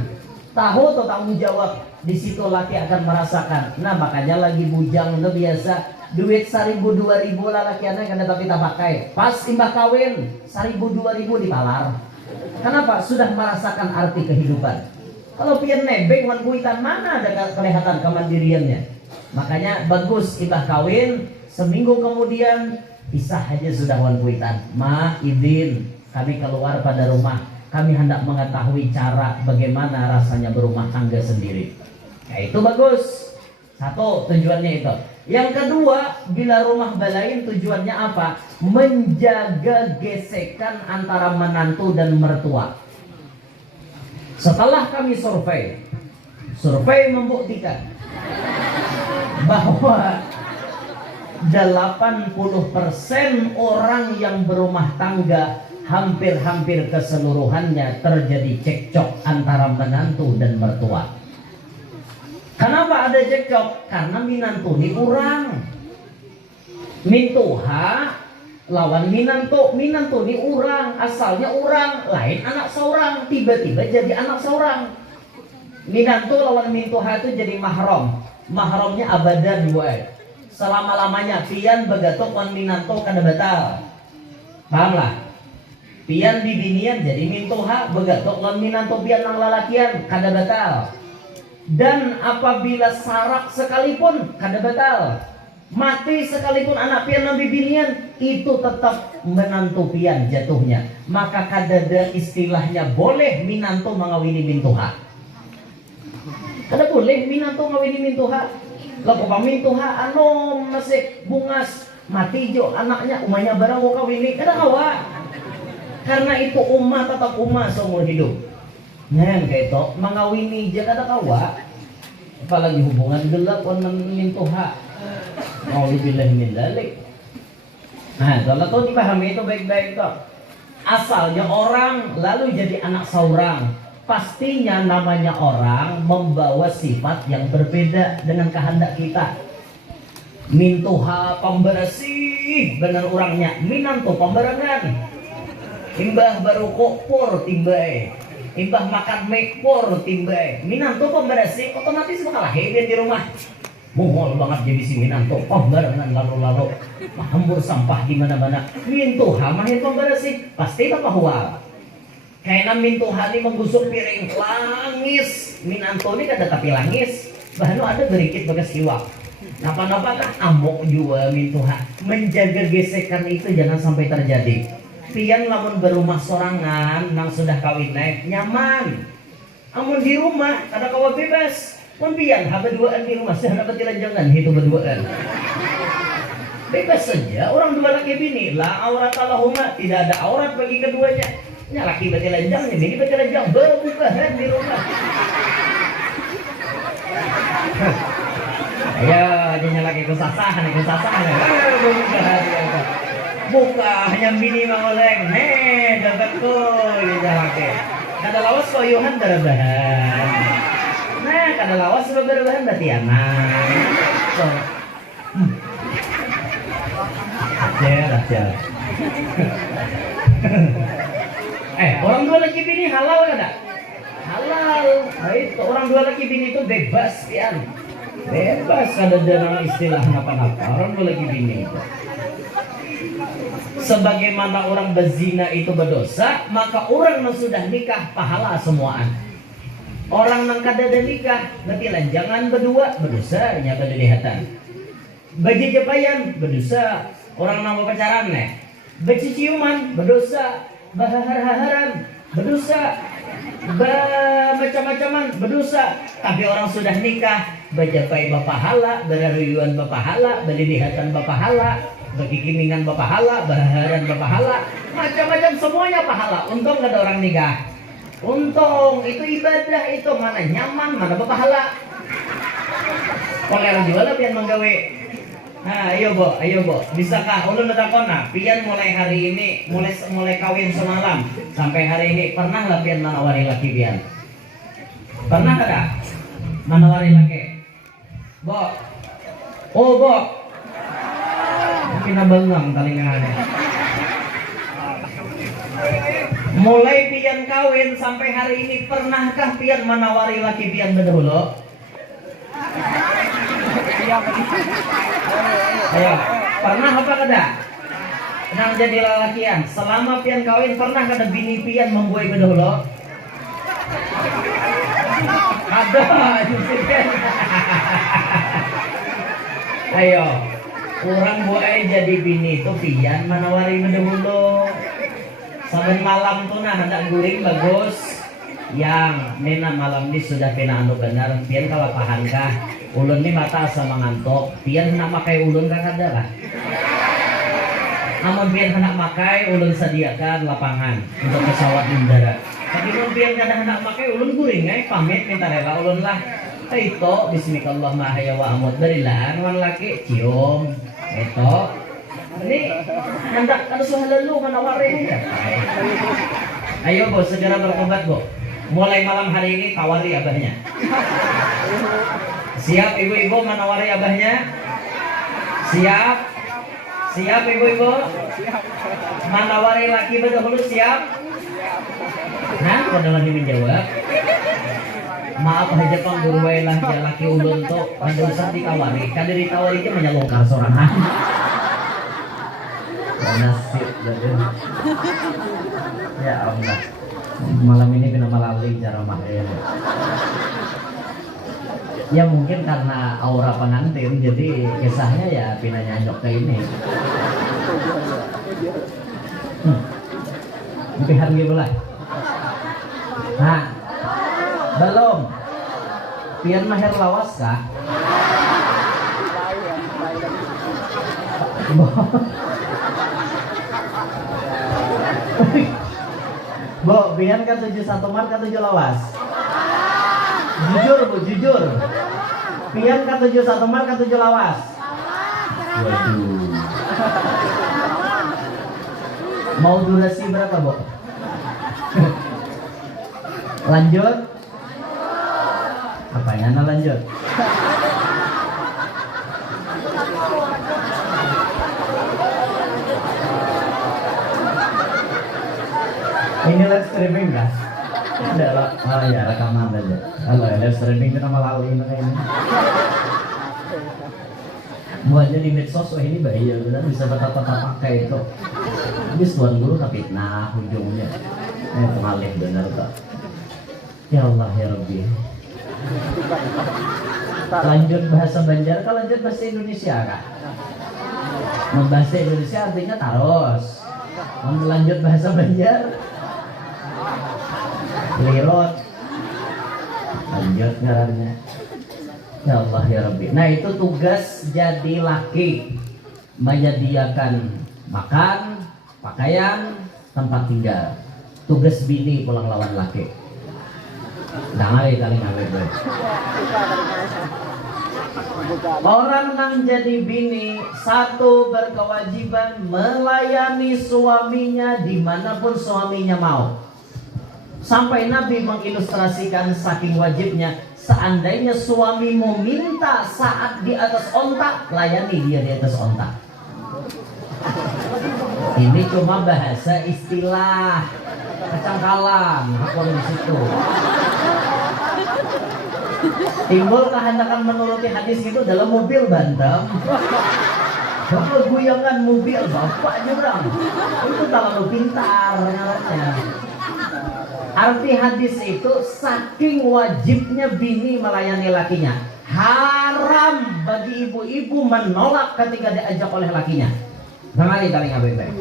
Tahu tuh tanggung jawab. Di situ laki akan merasakan. Nah makanya lagi bujang udah biasa duit 1.000 2.000 lah lakiannya kan tapi tak pakai. Pas imbah kawin 1.000 2.000 dipalar. Kenapa? Sudah merasakan arti kehidupan. Kalau pian nebeng wan kuitan mana ada kelihatan kemandiriannya. Makanya bagus imbah kawin seminggu kemudian pisah aja sudah wan kuitan. Ma izin kami keluar pada rumah. Kami hendak mengetahui cara bagaimana rasanya berumah tangga sendiri. Ya itu bagus. Satu tujuannya itu. Yang kedua, bila rumah balain tujuannya apa? Menjaga gesekan antara menantu dan mertua. Setelah kami survei membuktikan bahwa 80% orang yang berumah tangga hampir-hampir keseluruhannya terjadi cekcok antara menantu dan mertua. Kenapa ada cekcok? Karena minantu ni urang, mintuha lawan minantu ni urang, asalnya urang, lain anak seorang, tiba-tiba jadi anak seorang. Minantu lawan mintuha itu jadi mahramnya abadan gue. Selama-lamanya pian begatok wan minantu kada batal. Paham lah? Pian bibinian jadi mintuha begatok wan minantu pian nang lalakian kada batal. Dan apabila sarak sekalipun kada batal, mati sekalipun anak pian nang bibinian itu tetap menantu pian jatuhnya. Maka kada ada istilahnya boleh minantu mengawini mintuha. Kada boleh minantu mengawini mintuha. Lalu pamintuha anu masih bungas mati jo anaknya umahnya barang mau kawini kada kawa. Karena itu umah tetap umah seumur hidup. Nah kayak itu mengawini aja kada kawa. Apalagi hubungan gelap on mintuha. Mau dibilang min dalik. Nah kalau tuh dipahami itu baik-baik tuh. Asalnya orang lalu jadi anak seorang. Pastinya namanya orang membawa sifat yang berbeda dengan kehendak kita. Mintuha pembersih benar orangnya, minantu pemberangan. Imbah baru kokpor timbay, imbah makan mekpor timbay. Minantu pembersih otomatis bakal hebat di rumah. Muhol banget jadi si minantu pemberangan lalu-lalu hambur sampah di mana-mana. Mintuha mahin pembersih pasti apa hual. Kayaknya mintuha ini menggusuk piring langis, minantu ini kada tapi langis. Bahkan ada berikit bagas iwak. Napa-napa kan amok juga mintuha. Menjaga gesekan itu jangan sampai terjadi. Pian lamun berumah sorangan nang sudah kawin naik nyaman. Amun di rumah kada kawa bebas. Pun pian berduaan di rumah sudah dapat jangan itu berduaan. Bebas saja orang dua laki bini lah aurat Allahumma tidak ada aurat bagi keduanya. Ya laki bertelanjang, bini bertelanjang berbukahan di rumah. Ayo, dia lagi kesasahan. Buka hanya bini mengoleng. Dapat ko, dia laki. Kada lawas koyuhan darabahan. Nah, kada lawas beberebahan berarti anak. So. Ajar. Orang dua laki bini halal kada? Halal. Nah, itu orang dua laki bini itu bebas pian. Bebas ada dalam istilah apa-apa. Orang dua laki bini itu. Sebagaimana orang berzina itu berdosa, maka orang yang sudah nikah pahala semuaan. Orang yang kada ada nikah, berarti lanjangan berdua berdosa, nyata dilihatkan. Bagi jepayan berdosa, orang yang pacaran beciciuman berdosa, bahar-haharan berdosa, macam-macaman berdosa. Tapi orang sudah nikah, bajapai bapahala, beraruyuan bapahala, berlilihatan bapahala, bagi kimingan bapahala, baharan bapahala, macam-macam semuanya pahala. Untung gak ada orang nikah. Untung itu ibadah itu mana nyaman, mana bapahala. Kalau orang jual pian menggawe. Nah, ayo bo, bisakah ulun natakona? Pian mulai hari ini, mulai kawin semalam sampai hari ini pernah lah pian manawari laki pian? Pernah kada? Manawari laki? Bo, oh bo. Pinabangang talingannya. Mulai pian kawin sampai hari ini pernahkah pian menawari laki pian berdahulu? Ayo, pernah apa kada? Nang jadi lalakian, selama pian kawin pernah kada bini pian membuai berdahulu? Ada. Ayo. Orang buai jadi bini itu pian menawari berdahulu. Saben malam tuh nah hendak guring bagus. Yang nena malam ini sudah pina anu benar. Pian kalapahan kah? Ulun ni mata asa mangantok. Pian hendak makai ulun kah kada lah. Namun pian hendak makai ulun sediakan lapangan untuk pesawat udara. Tapi ulun pian kada hendak makai ulun guring pamit minta rela ulun lah. Itu bismillahirrahmanirrahim wa amut barilah wan laki cium. Itu ini hendak ada suha lalu menawari. Ayo bos segera bertobat bos. Mulai malam hari ini tawari abahnya. Siap ibu-ibu menawari abahnya? Siap? Siap ibu-ibu? Menawari laki berdahulu siap? Nah, kada lagi menjawab. Maaf aja panggurway lah ya laki ulun tuh ada usah ditawari. Kada ditawari aja menyalongkar sorangan. Nasib ya Allah. Malam ini kena malali cara makan. Ya mungkin karena aura pengantin jadi kisahnya ya pina nyanyok ke ini. Mungkin harga bola. Nah, belum. Pian mahir lawas kah? Bo, pian kan 71 mar kan 7 lawas. Jujur bu, jujur. Pian kan 71 mar kan 7 lawas. Waduh. Mau durasi berapa, Bo? Lanjut? Apanya lanjut? Ini live streaming kah? Ada lah. Oh ya rekaman aja. Halo live streaming kita malah ini kayaknya. Buatnya di medsos wah ini bahaya benar bisa betapa pakai itu. Habis tuan guru tapi nah ujungnya. Pengalih benar tak. Ya Allah ya Rabbi. Lanjut bahasa Banjar, kalau lanjut bahasa Indonesia kah? Bahasa Indonesia artinya taros. Lanjut bahasa Banjar. Lirot. Lanjut ngarannya. Ya Allah ya Rabbi. Nah itu tugas jadi laki, menyediakan makan, pakaian, tempat tinggal. Tugas bini pulang lawan laki. Dangai kali ngawe gue. Orang yang jadi bini satu berkewajiban melayani suaminya dimanapun suaminya mau. Sampai Nabi mengilustrasikan saking wajibnya Seandainya suamimu minta saat di atas onta, layani dia di atas onta. Ini cuma bahasa istilah kecangkalan, hukum di situ. Timbul kehendakan menuruti hadis itu dalam mobil Bantam. Bapak guyangan mobil bapak nyebrang. Itu terlalu pintar nyalanya. Arti hadis itu saking wajibnya bini melayani lakinya. Haram bagi ibu-ibu menolak ketika diajak oleh lakinya. Dengar ini baik-baik.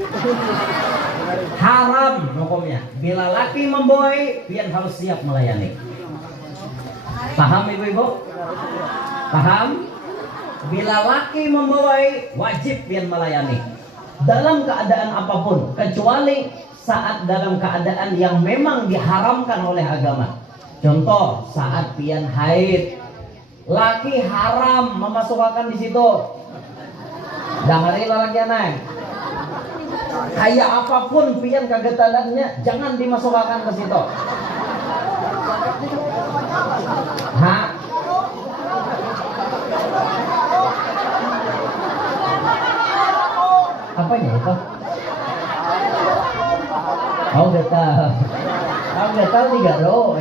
Haram hukumnya. Bila laki memboi, pian harus siap melayani. Paham ibu-ibu? Paham? Bila laki membawai, wajib pian melayani dalam keadaan apapun, kecuali saat dalam keadaan yang memang diharamkan oleh agama. Contoh, saat pian haid, laki haram memasukkan di situ. Dengerin lagi naik. Kayak apapun pian kegetalannya, jangan dimasukkan ke situ. Hah? Apanya itu? Kau udah tahu tiga do,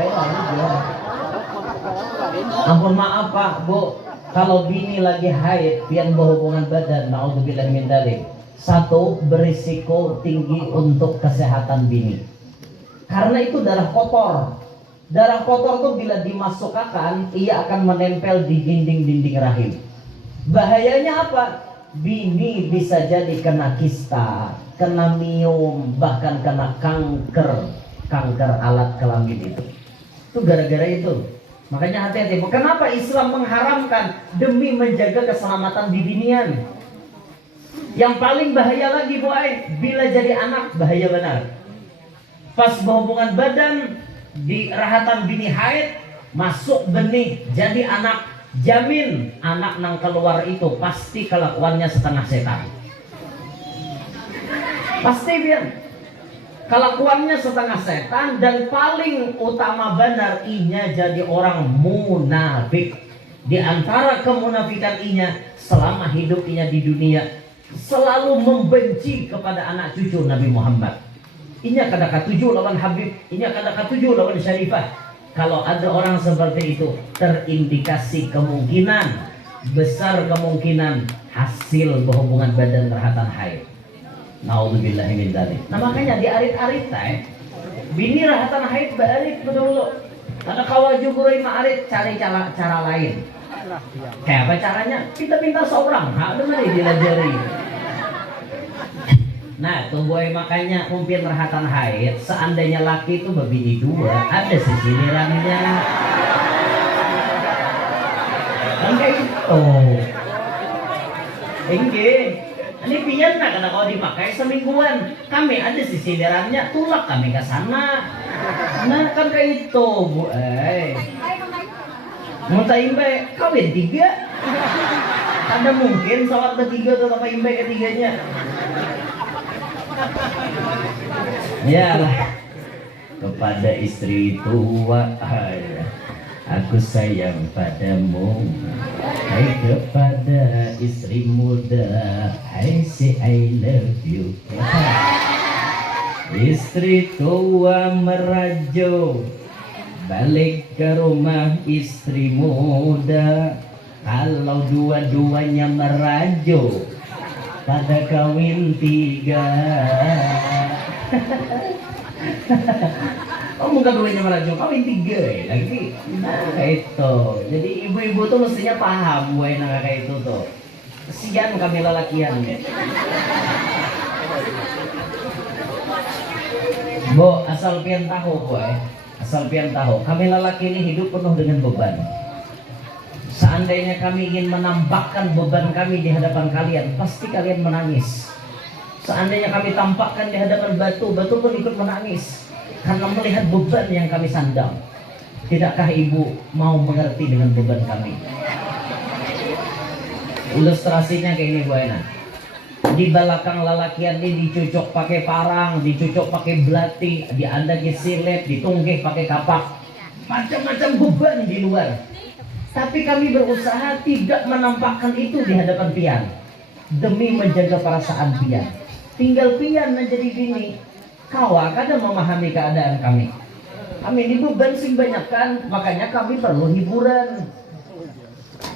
ampun maaf Pak Bu, kalau bini lagi haid, pian berhubungan badan, naudzubillah min dzalik. Satu, berisiko tinggi untuk kesehatan bini, karena itu darah kotor. Darah kotor tuh bila dimasukkan, ia akan menempel di dinding-dinding rahim. Bahayanya apa? Bini bisa jadi kena kista, kena miom, bahkan kena kanker alat kelamin itu. Itu gara-gara itu. Makanya hati-hati. Kenapa Islam mengharamkan? Demi menjaga keselamatan bibinian. Yang paling bahaya lagi Bu Ai, bila jadi anak bahaya benar. Pas berhubungan badan di rahatan bini haid, masuk benih jadi anak. Jamin anak nang keluar itu pasti kelakuannya setengah setan. Pasti biar kelakuannya setengah setan, dan paling utama benar inya jadi orang munafik. Di antara kemunafikan inya selama hidup inya di dunia, selalu membenci kepada anak cucu Nabi Muhammad. Inya kada katuju lawan Habib, inya kada katuju lawan Syarifah. Kalau ada orang seperti itu, terindikasi besar kemungkinan hasil berhubungan badan rahatan haid. Naudzubillahi min dzalik. Nah makanya di arit-arit bini rahatan haid balik betul. Ada kawaju gurui ma'arit, cari cara lain. Kayak apa caranya? Pintar-pintar seorang, ada mari dilajari. Nah, tuh boy, makanya umpil rahatan haid, seandainya laki itu berbini dua, ada sisilirannya. Enggak itu. Ini pian nak karena kalau dipakai semingguan, kami ada sisilirannya, tulak kami ke sana. Nah, kan kayak itu, Bu. Muntah imbe, kawin 3. Ada mungkin sholat ketiga atau apa imbe ketiganya. Ya lah, kepada istri tua, aku sayang padamu. Hai kepada istri muda, I say I love you. Istri tua merajo, balik ke rumah istri muda. Kalau dua-duanya merajo, pada kawin 3. Oh muka duanya merajuk, kawin 3 lagi. Nah itu. Jadi ibu-ibu tuh mestinya paham gue nah kayak itu tuh. Kesian kami lelakian. Bu, asal pian tahu gue, asal pian tahu, kami lelaki ini hidup penuh dengan beban. Seandainya kami ingin menampakkan beban kami di hadapan kalian, pasti kalian menangis. Seandainya kami tampakkan di hadapan batu, batu pun ikut menangis karena melihat beban yang kami sandang. Tidakkah ibu mau mengerti dengan beban kami? Ilustrasinya kayak ini Bu Ena. Di belakang lelakian ini dicucuk pakai parang, dicucuk pakai belati, diandagi silet, ditunggih pakai kapak. macam-macam beban di luar. Tapi kami berusaha tidak menampakkan itu di hadapan pian, demi menjaga perasaan pian. Tinggal pian menjadi bini, kawa kada memahami keadaan kami. Kami ini beban sing banyak kan, makanya kami perlu hiburan.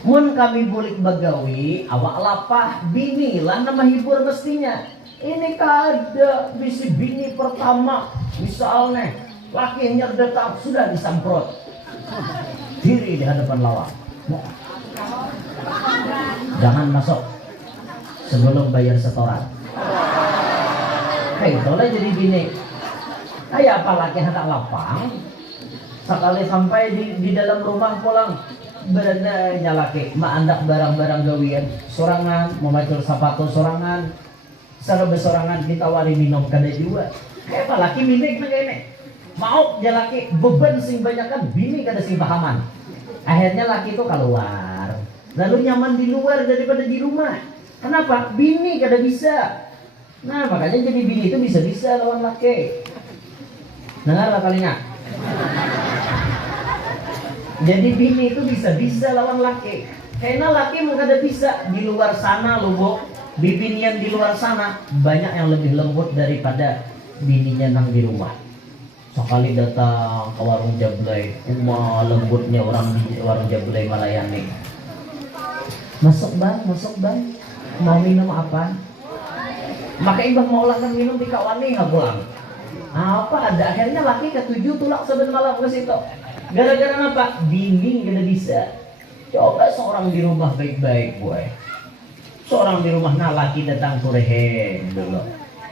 Mun kami bulik bagawi, awak lapah bini lah nama hibur mestinya. Ini kada bisi bini pertama, misalnya laki nyerdekap sudah disamprot diri di hadapan lawan. Jangan masuk sebelum bayar setoran. Kayak itulah jadi bini. Kayak apalagi hendak lapang, sekali sampai di dalam rumah pulang berenanya laki maandak barang-barang gawian sorangan, memacul sepatu sorangan, secara besorangan ditawari minum kada juga. Kayak apa laki minik begini. Mau dia laki beban sing banyak kan bini kada sing pahaman. Akhirnya laki itu keluar, lalu nyaman di luar daripada di rumah. Kenapa? Bini kada bisa. Nah makanya jadi bini itu bisa-bisa lawan laki. Dengar kalinya. Jadi bini itu bisa-bisa lawan laki. Karena laki mau kada bisa di luar sana loh bu. Bibinian di luar sana banyak yang lebih lembut daripada bininya nang di rumah. Sekali datang ke warung Jablay, lembutnya orang di warung Jablay melayani. Masuk bang, mau minum apa? Maka imbah mau ulang minum di kawani nggak pulang. Apa ada akhirnya laki ketujuh tulak seben malam ke situ. Gara-gara apa? Bini kada bisa. Coba seorang di rumah baik-baik boy. Seorang di rumah nah laki datang kureheng dulu.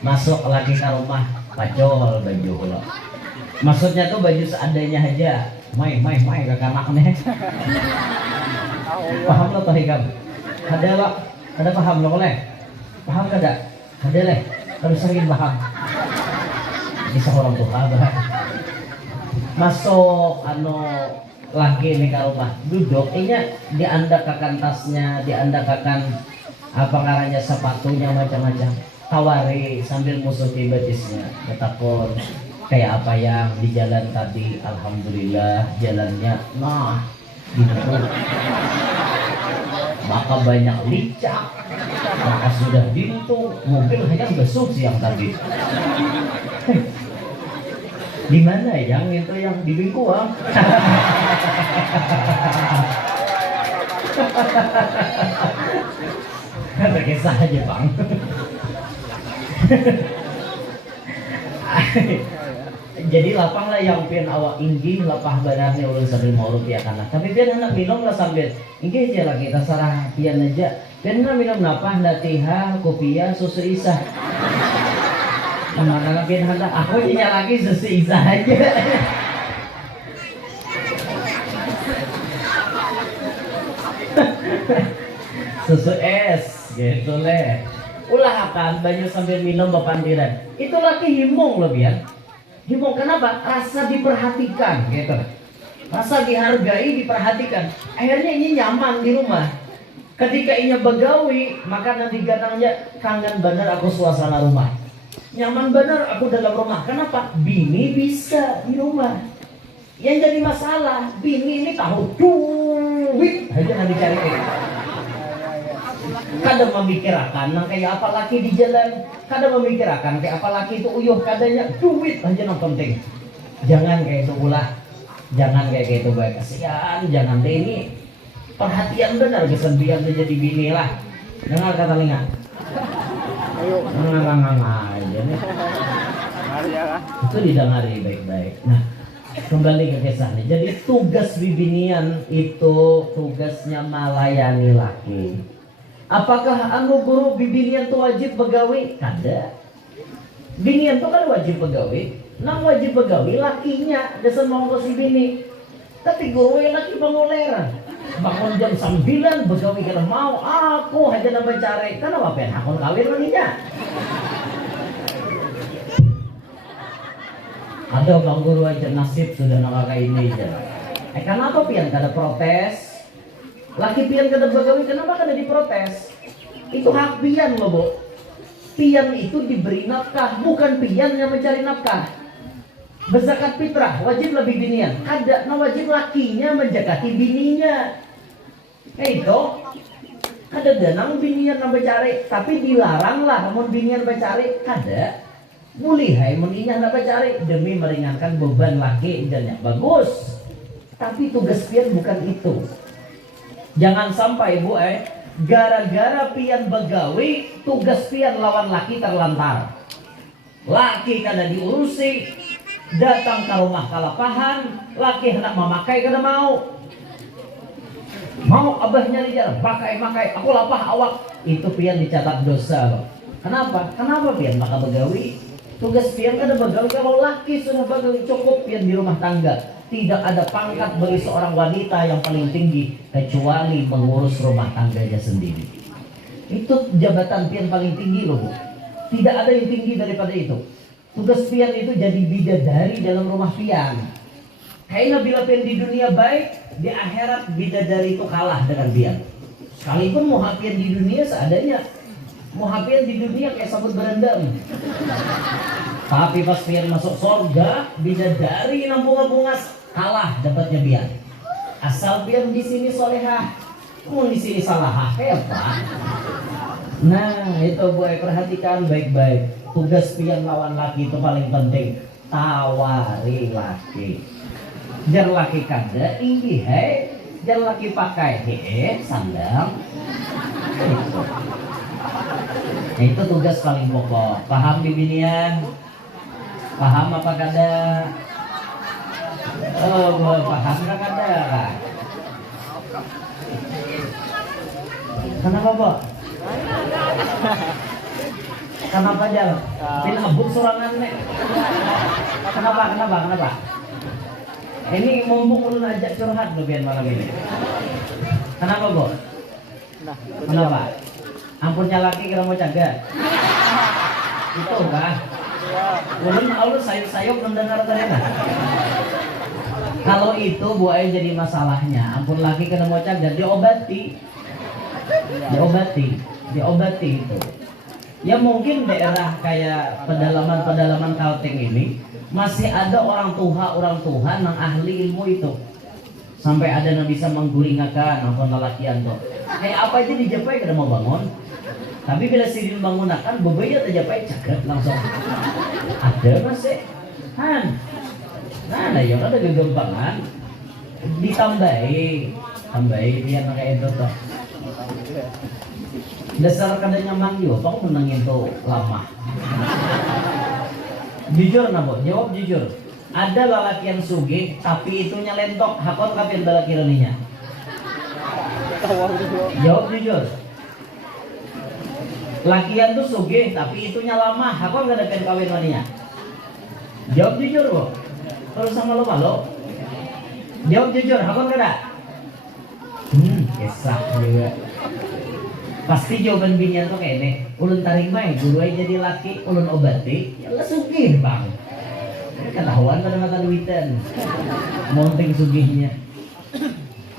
Masuk laki ke rumah pacol baju lo. Maksudnya tuh baju seadanya aja. Mai ke kanak nih. Paham lo toh hikam? Ada lo, ada paham lo oleh? Paham kada? Ada leh. Harus sering paham. Bisa orang tuh abah. Masuk laki nih ke rumah duduk inya diandakakan tasnya, diandakakan apa ngarannya sepatunya macam-macam. Tawari sambil musuhi batisnya. Betakor kayak apa yang di jalan tadi, alhamdulillah jalannya nah gitu. Maka banyak licak, maka sudah bintu mobil hanya besuk siang tadi. Di mana yang itu yang di Bingkuang? Kata kisah aja bang. Jadi lapang lah yang pian awak inggih lapah badannya ulun sambil mau rupiah kanak. Tapi pian anak minum lah sambil inggih aja lagi terserah pian aja. Pian minum lapah latiha kopiah susu isah. Mana pian hendak aku aja lagi susu isah aja. Susu es gitu leh. Ulah akan banyak sambil minum bapandiran. Itu laki himung loh pian. Himung kenapa? Rasa diperhatikan gitu. Rasa dihargai, diperhatikan. Akhirnya ini nyaman di rumah. Ketika ini begawi, maka nanti ganangnya kangen bener aku suasana rumah. Nyaman bener aku dalam rumah. Kenapa? Bini bisa di rumah. Yang jadi masalah, bini ini tahu duit aja nanti cari. Kadang memikirkan nang kayak apa laki di jalan, kadang memikirkan kayak apa laki itu uyuh kadanya duit aja yang penting. Jangan kayak itu pula, jangan kayak gitu baik kasihan, jangan deh ini perhatian benar kesembian menjadi bini lah. Dengar kata linga. Ayo, ngang aja nih. Itu didengari baik-baik. Nah, kembali ke kisah nih. Jadi tugas bibinian itu tugasnya melayani laki. Apakah anu guru bibinian itu wajib begawi? Kada. Binian itu kan wajib begawi. Nang wajib begawi lakinya dasar mau si bini. Tapi guru laki banguleran. Bangun jam 9 begawi kada mau. Aku aja nambah cari. Kan apa pen hakon kawin laginya. Ada bang guru aja nasib sudah nakaka ini aja. Kenapa pian kada protes? Laki pian kada begawi kenapa kada diprotes? Itu hak pian loh bu. Pian itu diberi nafkah, bukan pian yang mencari nafkah. Berzakat fitrah wajib lebih binian. Kada na wajib lakinya menjakati bininya. Itu kada danang binian na becari, tapi dilarang lah namun binian becari kada. Mulihai meninya na becari demi meringankan beban laki dan bagus. Tapi tugas pian bukan itu. Jangan sampai Bu gara-gara pian begawi tugas pian lawan laki terlantar. Laki kada diurusi, datang ke rumah kalapahan, laki hendak memakai kada mau abahnya lijar, pakai aku lapah awak, itu pian dicatat dosa loh. Kenapa pian maka begawi? Tugas pian kada begawi. Kalau laki sudah begawi cukup pian di rumah tangga. Tidak ada pangkat bagi seorang wanita yang paling tinggi kecuali mengurus rumah tangganya sendiri. Itu jabatan pian paling tinggi loh Bu. Tidak ada yang tinggi daripada itu. Tugas pian itu jadi bidadari dalam rumah pian. Kayaknya bila pian di dunia baik, di akhirat bidadari itu kalah dengan pian. Sekalipun mau pian di dunia seadanya, mau pian di dunia kayak sabut berendam. Tapi pas pian masuk surga, bidadari bunga-bunga kalah dapatnya pian. Asal pian di sini solehah, kamu di sini salahah, kayak apa? Nah itu Bu, perhatikan baik-baik. Tugas pian lawan laki itu paling penting. Tawari laki. Jar laki kada inggi jar laki pakai sandang. Itu tugas paling pokok. Paham bibinian? Paham apa kada? Oh, paham kada? Kenapa Bu? Kenapa Jal? Pin abuk sorangan nih. Kenapa? Ini mumpung ulun ajak curhat loh biar malam ini. Kenapa Bu? Kenapa? Ampunnya laki kira mau jaga. Itu kah? Ulun sayup-sayup mendengar tadi nah. Kalau itu Bu jadi masalahnya, ampun laki kena mau jaga, diobati itu. Ya mungkin daerah kayak pedalaman Kalteng ini masih ada orang tua yang ahli ilmu itu. Sampai ada yang bisa mengguringakan ampun lalakian tuh. Kayak apa aja dijapai kada mau bangun. Tapi bila sidin bangunakan bebaya terjapai caket langsung. Ada masih. Nah ya ada gegempangan. Tambahi dia pakai itu tuh. Dasar kada nyaman yo, tong menengin tuh lama. Jujur nabo, jawab jujur. Ada lalaki yang sugih tapi itunya lentok, hakon kapin lalaki reninya. Jawab jujur. Lakian tuh sugih tapi itunya lama, hakon kada pengen kawin reninya. Jawab jujur Bu. Terus sama lo malo. Jawab jujur, hakon kada? Kisah juga. Pasti jawaban binian tuh kayak ini. Ulun tarik main, guru aja jadi laki, ulun obati, ya lah sugih bang. Ketahuan pada mata duitan. Monting sugihnya.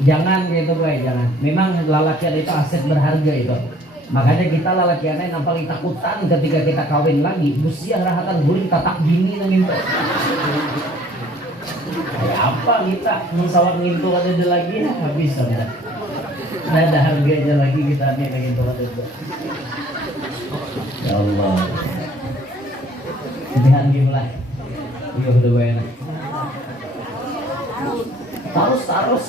Jangan gitu boy, jangan. Memang lalakian itu aset berharga itu. Makanya kita lalakiannya yang paling takutan ketika kita kawin lagi. Busia rahatan guring tatak bini nang itu. Kayak apa kita mensawat ngintu ada lagi habis sudah. Ada harganya lagi kita nih kayak gitu ada. Ya Allah. Kebihan gimana? Iya udah enak. Tarus.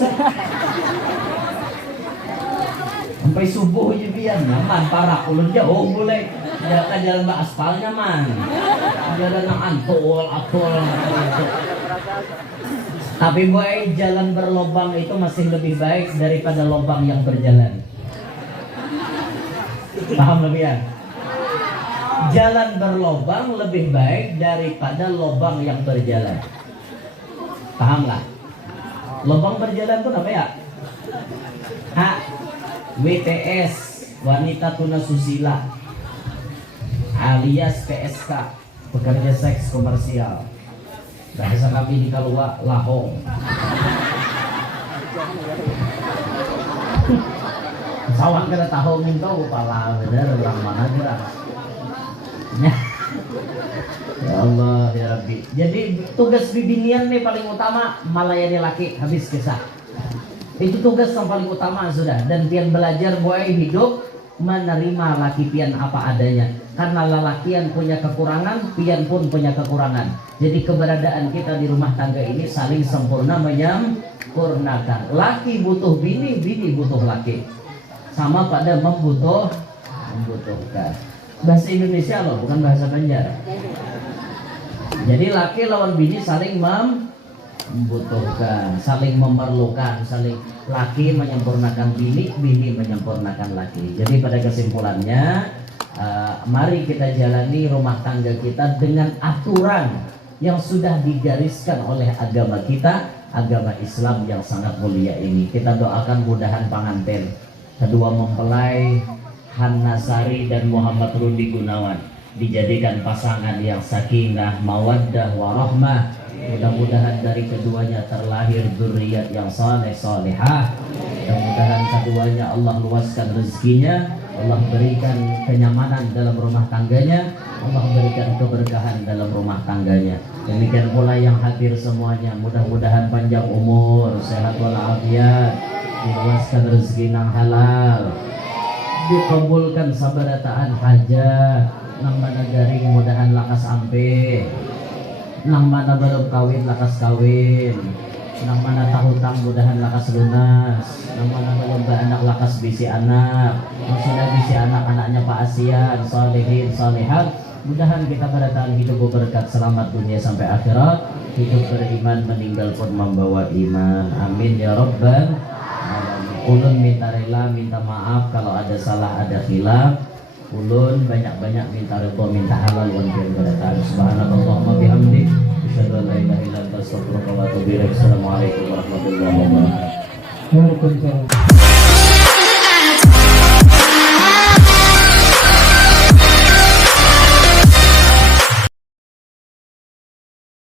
Sampai subuh aja biar nyaman parah ulun jauh boleh. Jalan aspalnya man. Jalan atul. Tapi boy, jalan berlobang itu masih lebih baik daripada lobang yang berjalan. Paham lebih ya? Jalan berlobang lebih baik daripada lobang yang berjalan. Paham lah? Lobang berjalan itu apa ya? WTS, wanita tunasusila, alias PSK, pekerja seks komersial. Bahasa kami di Kalua, lahong. Sawan kada tahu minta pala bener orang mana kira. Ya Allah ya Rabbi. Jadi tugas bibinian nih paling utama melayani laki habis kisah. Itu tugas yang paling utama sudah. Dan pian belajar boleh hidup menerima laki pian apa adanya. Karena lelakian punya kekurangan, pian pun punya kekurangan. Jadi keberadaan kita di rumah tangga ini saling sempurna menyempurnakan. Laki butuh bini, bini butuh laki. Sama pada membutuhkan. Bahasa Indonesia loh, bukan bahasa Banjar. Jadi laki lawan bini saling membutuhkan, saling memerlukan, saling laki menyempurnakan bini, bini menyempurnakan laki. Jadi pada kesimpulannya, mari kita jalani rumah tangga kita dengan aturan yang sudah digariskan oleh agama kita, agama Islam yang sangat mulia ini. Kita doakan mudahan pengantin kedua mempelai Hanna Sari dan Muhammad Rudi Gunawan dijadikan pasangan yang sakinah, mawaddah, warahmah. Mudah-mudahan dari keduanya terlahir dzurriyyat yang saleh salihah. Mudah-mudahan keduanya Allah luaskan rezekinya, Allah berikan kenyamanan dalam rumah tangganya, Allah berikan keberkahan dalam rumah tangganya. Demikian pula yang hadir semuanya, mudah-mudahan panjang umur, sehat walafiat, diluaskan rezeki yang halal, dikabulkan sabarataan hajat, nang mana garing mudahan lakas ampe, nang mana belum kawin lakas kawin, nang mana tahutang mudahan lakas lunas, nang mana belum anak lakas bisi anak, nang sudah bisi anak anaknya Pak Asian, salihin salihat. Mudahan kita bertahan hidup berberkat selamat dunia sampai akhirat, hidup beriman meninggal pun membawa iman. Amin ya rabbal alamin. Ulun minta rela, minta maaf kalau ada salah, ada khilaf. Ulun banyak-banyak minta ridho, minta halal wan bertahan. Subhanallahumma bihamdik, asyhadu an la ilaha illa anta astaghfiruka wa atubu ilaik. Assalamualaikum warahmatullahi wabarakatuh. Waalaikumsalam.